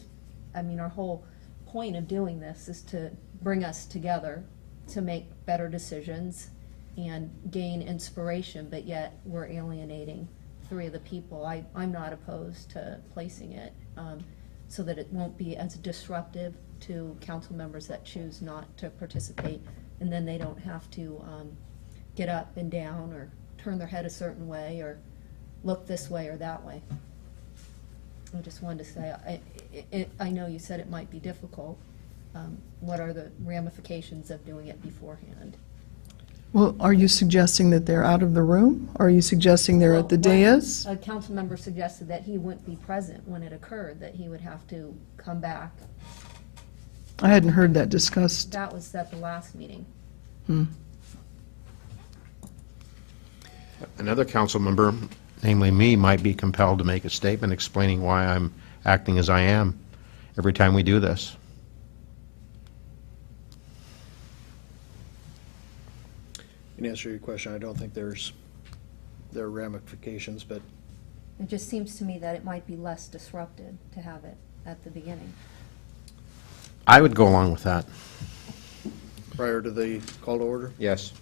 I mean, our whole point of doing this is to bring us together to make better decisions and gain inspiration, but yet we're alienating three of the people. I'm not opposed to placing it so that it won't be as disruptive to council members that choose not to participate, and then they don't have to get up and down or turn their head a certain way or look this way or that way. I just wanted to say, I know you said it might be difficult. What are the ramifications of doing it beforehand? Well, are you suggesting that they're out of the room? Or are you suggesting they're at the dais? A council member suggested that he wouldn't be present when it occurred, that he would have to come back. I hadn't heard that discussed. That was at the last meeting. Another council member, namely me, might be compelled to make a statement explaining why I'm acting as I am every time we do this. In answer to your question, I don't think there are ramifications, but It just seems to me that it might be less disruptive to have it at the beginning. I would go along with that. prior to the call to order? Yes.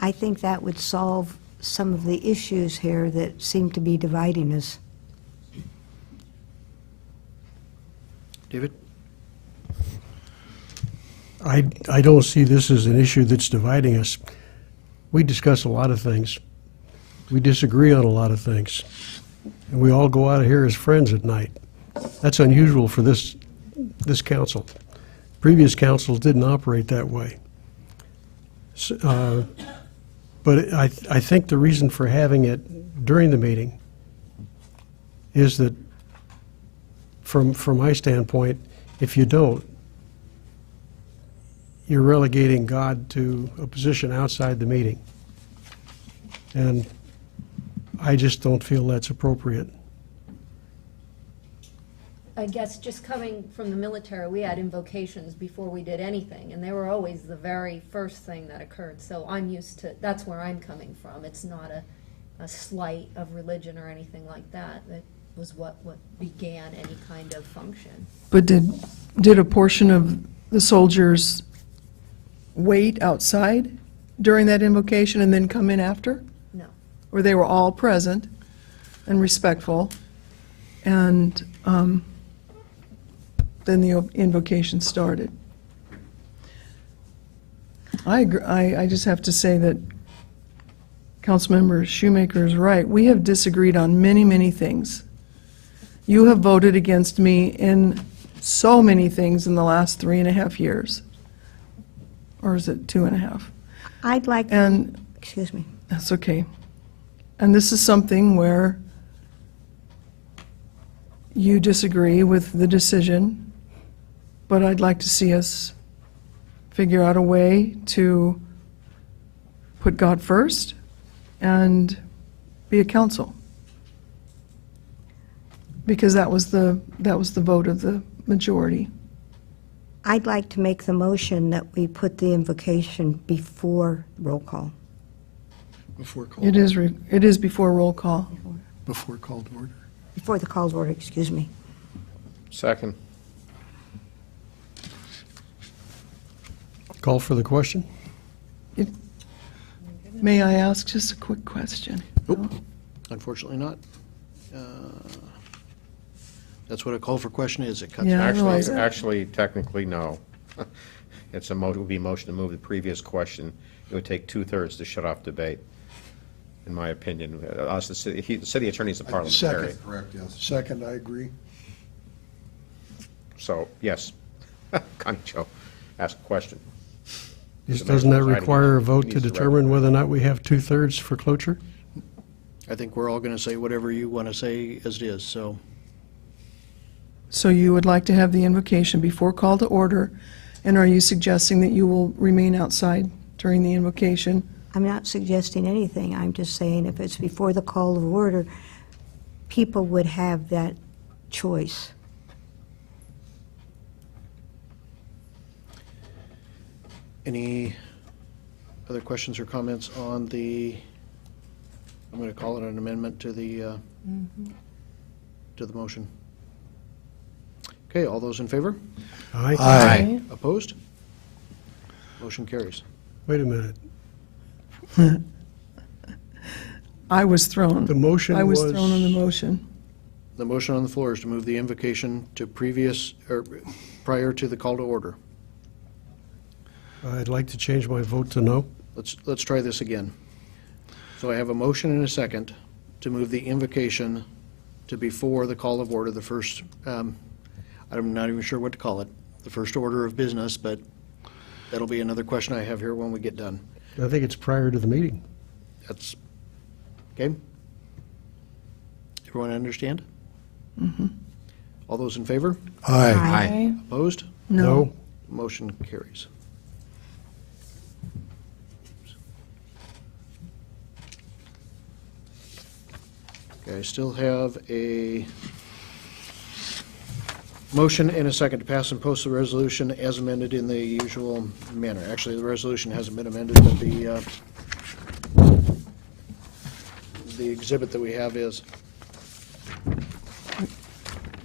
I think that would solve some of the issues here that seem to be dividing us. David? I don't see this as an issue that's dividing us. We discuss a lot of things. We disagree on a lot of things. And we all go out of here as friends at night. That's unusual for this council. Previous councils didn't operate that way. But I think the reason for having it during the meeting is that, from my standpoint, if you don't, you're relegating God to a position outside the meeting. And I just don't feel that's appropriate. I guess just coming from the military, we had invocations before we did anything, and they were always the very first thing that occurred. So I'm used to, that's where I'm coming from. It's not a slight of religion or anything like that. It was what began any kind of function. But did a portion of the soldiers wait outside during that invocation and then come in after? No. Or they were all present and respectful, and then the invocation started? I agree. I just have to say that Councilmember Shoemaker is right. We have disagreed on many, many things. You have voted against me in so many things in the last 3.5 years. Or is it 2.5? I'd like, And excuse me. that's okay. And this is something where you disagree with the decision, but I'd like to see us figure out a way to put God first and be a council. Because that was the vote of the majority. I'd like to make the motion that we put the invocation before roll call. Before call. It is before roll call. Before called order. Before the call to order, excuse me. Second. Call for the question? May I ask just a quick question? Nope, unfortunately not. That's what a call for question is. It cuts. Yeah, otherwise- Actually, technically, no. It would be a motion to move the previous question. It would take 2/3 to shut off debate, in my opinion. Us, the city attorney is the parliamentarian. Second. Correct, yes. Second, I agree. So, yes. Connie Joe, ask a question. Doesn't that require a vote to determine whether or not we have 2/3 for cloture? I think we're all going to say whatever you want to say as it is, so. So you would like to have the invocation before call to order, and are you suggesting that you will remain outside during the invocation? I'm not suggesting anything. I'm just saying if it's before the call of order, people would have that choice. Any other questions or comments on the, I'm going to call it an amendment to the motion? Okay, all those in favor? Aye. Aye. Opposed? Motion carries. Wait a minute. I was thrown. The motion I was was- thrown on the motion. The motion on the floor is to move the invocation to prior to the call to order. I'd like to change my vote to no. Let's try this again. So I have a motion and a second to move the invocation to before the call of order, the first, I'm not even sure what to call it, the first order of business, but that'll be another question I have here when we get done. I think it's prior to the meeting. That's, okay? Everyone understand? All those in favor? Aye. Aye. Opposed? No. Motion carries. Okay, I still have a motion and a second to pass and post the resolution as amended in the usual manner. Actually, the resolution hasn't been amended, but the exhibit that we have is.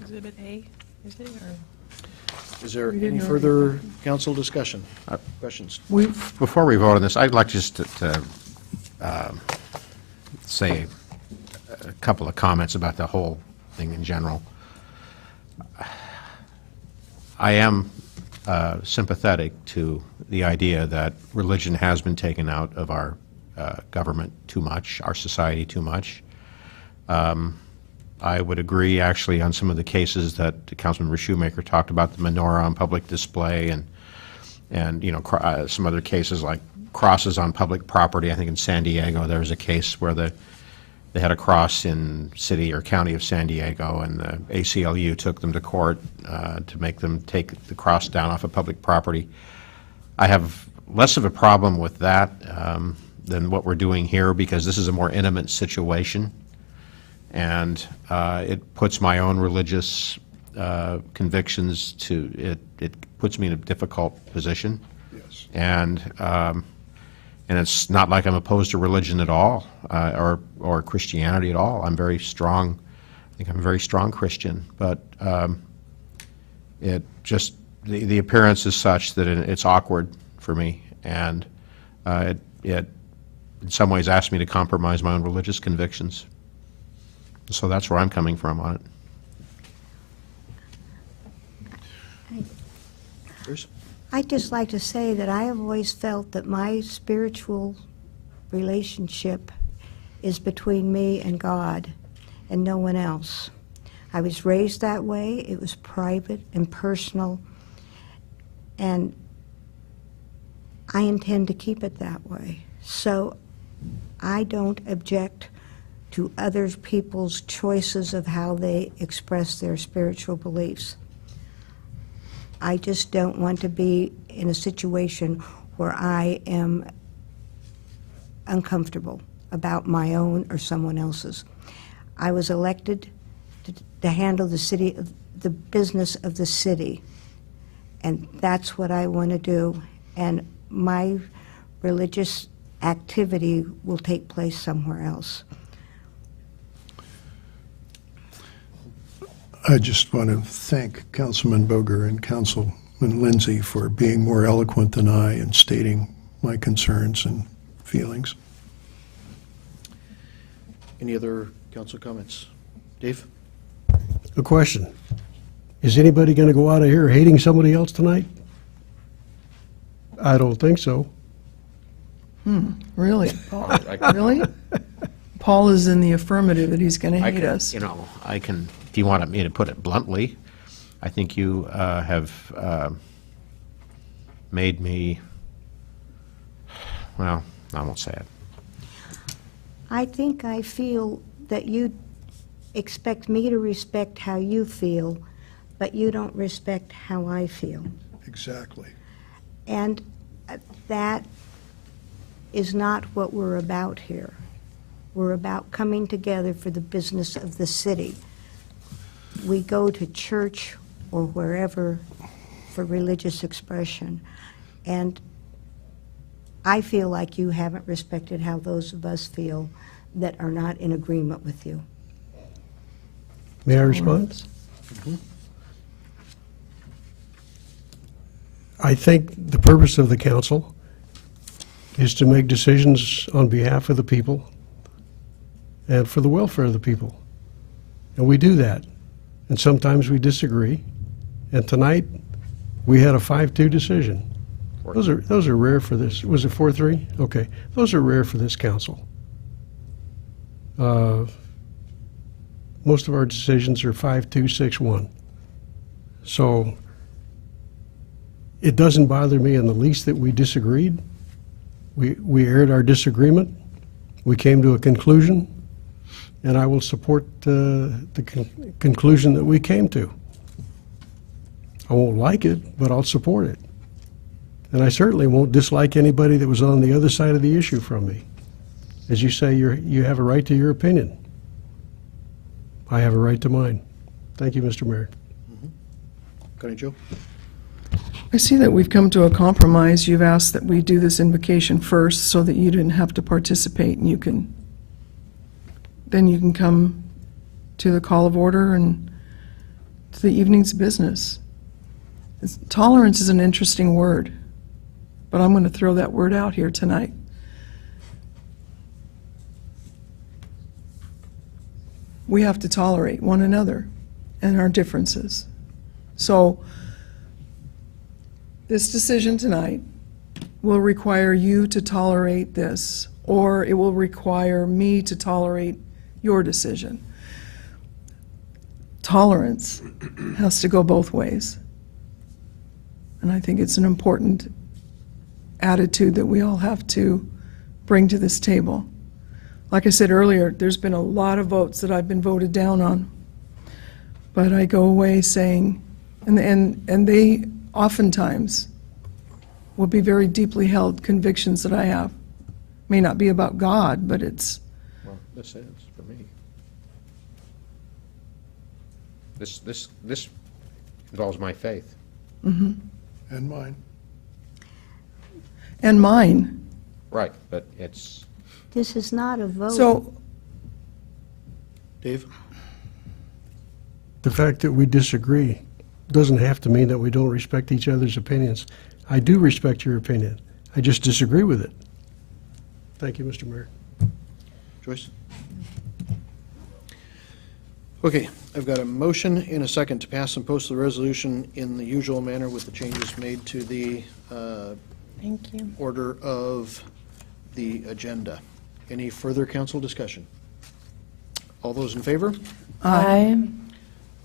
Exhibit A, is it, or? Is there We didn't any already further council discussion? Questions? Before we vote on this, I'd like just to say a couple of comments about the whole thing in general. I am sympathetic to the idea that religion has been taken out of our government too much, our society too much. I would agree, actually, on some of the cases that Councilmember Shoemaker talked about, the menorah on public display, and you know, some other cases like crosses on public property. I think in San Diego there was a case where they had a cross in city or county of San Diego, and the ACLU took them to court to make them take the cross down off of public property. I have less of a problem with that than what we're doing here, because this is a more intimate situation, and it puts my own religious convictions it puts me in a difficult position. Yes. And it's not like I'm opposed to religion at all, or Christianity at all. I'm very strong. I think I'm a very strong Christian, but it just the appearance is such that it's awkward for me, and it in some ways asked me to compromise my own religious convictions. So that's where I'm coming from on it. Bruce? I'd just like to say that I have always felt that my spiritual relationship is between me and God and no one else. I was raised that way. It was private and personal, and I intend to keep it that way. So I don't object to other people's choices of how they express their spiritual beliefs. I just don't want to be in a situation where I am uncomfortable about my own or someone else's. I was elected to handle the business of the city, and that's what I want to do. And my religious activity will take place somewhere else. I just want to thank Councilman Boger and Councilman Lindsay for being more eloquent than I in stating my concerns and feelings. Any other council comments? Dave? A question. Is anybody going to go out of here hating somebody else tonight? I don't think so. Really? Paul? Really? Paul is in the affirmative that he's going to hate us. You know, I can, if you want me to put it bluntly, I think you have made me, well, I won't say it. I think I feel that you expect me to respect how you feel, but you don't respect how I feel. Exactly. And that is not what we're about here. We're about coming together for the business of the city. We go to church or wherever for religious expression, and I feel like you haven't respected how those of us feel that are not in agreement with you. May I respond? Mm-hmm. I think the purpose of the council is to make decisions on behalf of the people and for the welfare of the people. And we do that. And sometimes we disagree. And tonight, we had a 5-2 decision. Those are rare for this. Was it 4-3? Okay. Those are rare for this council. Most of our decisions are 5-2, 6-1. So it doesn't bother me in the least that we disagreed. We aired our disagreement. We came to a conclusion, and I will support the conclusion that we came to. I won't like it, but I'll support it. And I certainly won't dislike anybody that was on the other side of the issue from me. As you say, you have a right to your opinion. I have a right to mine. Thank you, Mr. Mayor. Connie Jo? I see that we've come to a compromise. You've asked that we do this invocation first so that you didn't have to participate, and then you can come to the call of order and to the evening's business. Tolerance is an interesting word, but I'm going to throw that word out here tonight. We have to tolerate one another and our differences. So this decision tonight will require you to tolerate this, or it will require me to tolerate your decision. Tolerance has to go both ways. And I think it's an important attitude that we all have to bring to this table. Like I said earlier, there's been a lot of votes that I've been voted down on. But I go away saying, and they oftentimes will be very deeply held convictions that I have. May not be about God, but it's... Well, this is for me. This involves my faith. Mm-hmm. And mine. And mine. Right, but it's... This is not a vote. So, Dave? The fact that we disagree doesn't have to mean that we don't respect each other's opinions. I do respect your opinion. I just disagree with it. Thank you, Mr. Mayor. Joyce? Okay, I've got a motion and a second to pass and post the resolution in the usual manner with the changes made to the Thank you. order of the agenda. Any further council discussion? All those in favor? Aye.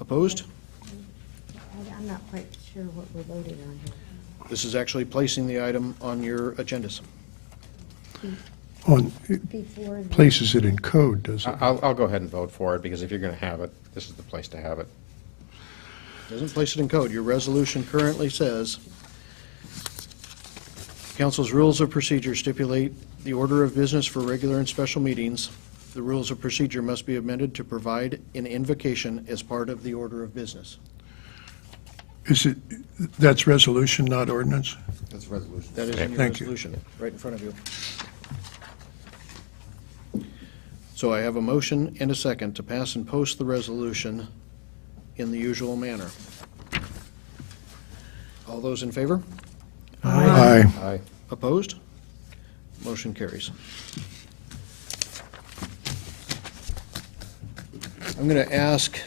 Opposed? I'm not quite sure what we're voting on here. This is actually placing the item on your agendas. Before the- Places it in code, does it? I'll go ahead and vote for it, because if you're going to have it, this is the place to have it. Doesn't place it in code. Your resolution currently says, council's rules of procedure stipulate the order of business for regular and special meetings. The rules of procedure must be amended to provide an invocation as part of the order of business. Is it, that's resolution, not ordinance? That's a resolution. That is in your Thank you. resolution, right in front of you. So I have a motion and a second to pass and post the resolution in the usual manner. All those in favor? Aye. Aye. Opposed? Motion carries. I'm going to ask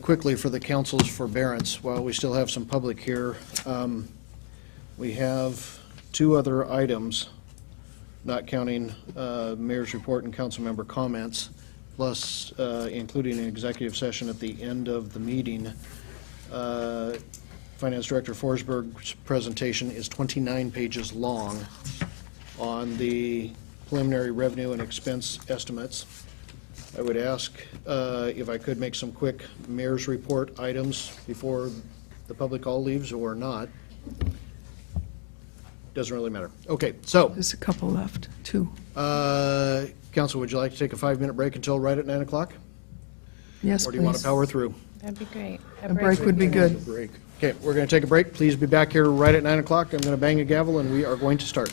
quickly for the council's forbearance while we still have some public here. We have two other items, not counting mayor's report and council member comments, plus including an executive session at the end of the meeting. Finance Director Forsberg's presentation is 29 pages long on the preliminary revenue and expense estimates. I would ask if I could make some quick mayor's report items before the public all leaves, or not. doesn't really matter. Okay, so, There's a couple left, two. Council, would you like to take a 5-minute break until right at 9 o'clock? Yes, Or do you want to please. power through? That'd be great. A break would be good. Okay, we're going to take a break. Please be back here right at 9 o'clock. I'm going to bang a gavel, and we are going to start.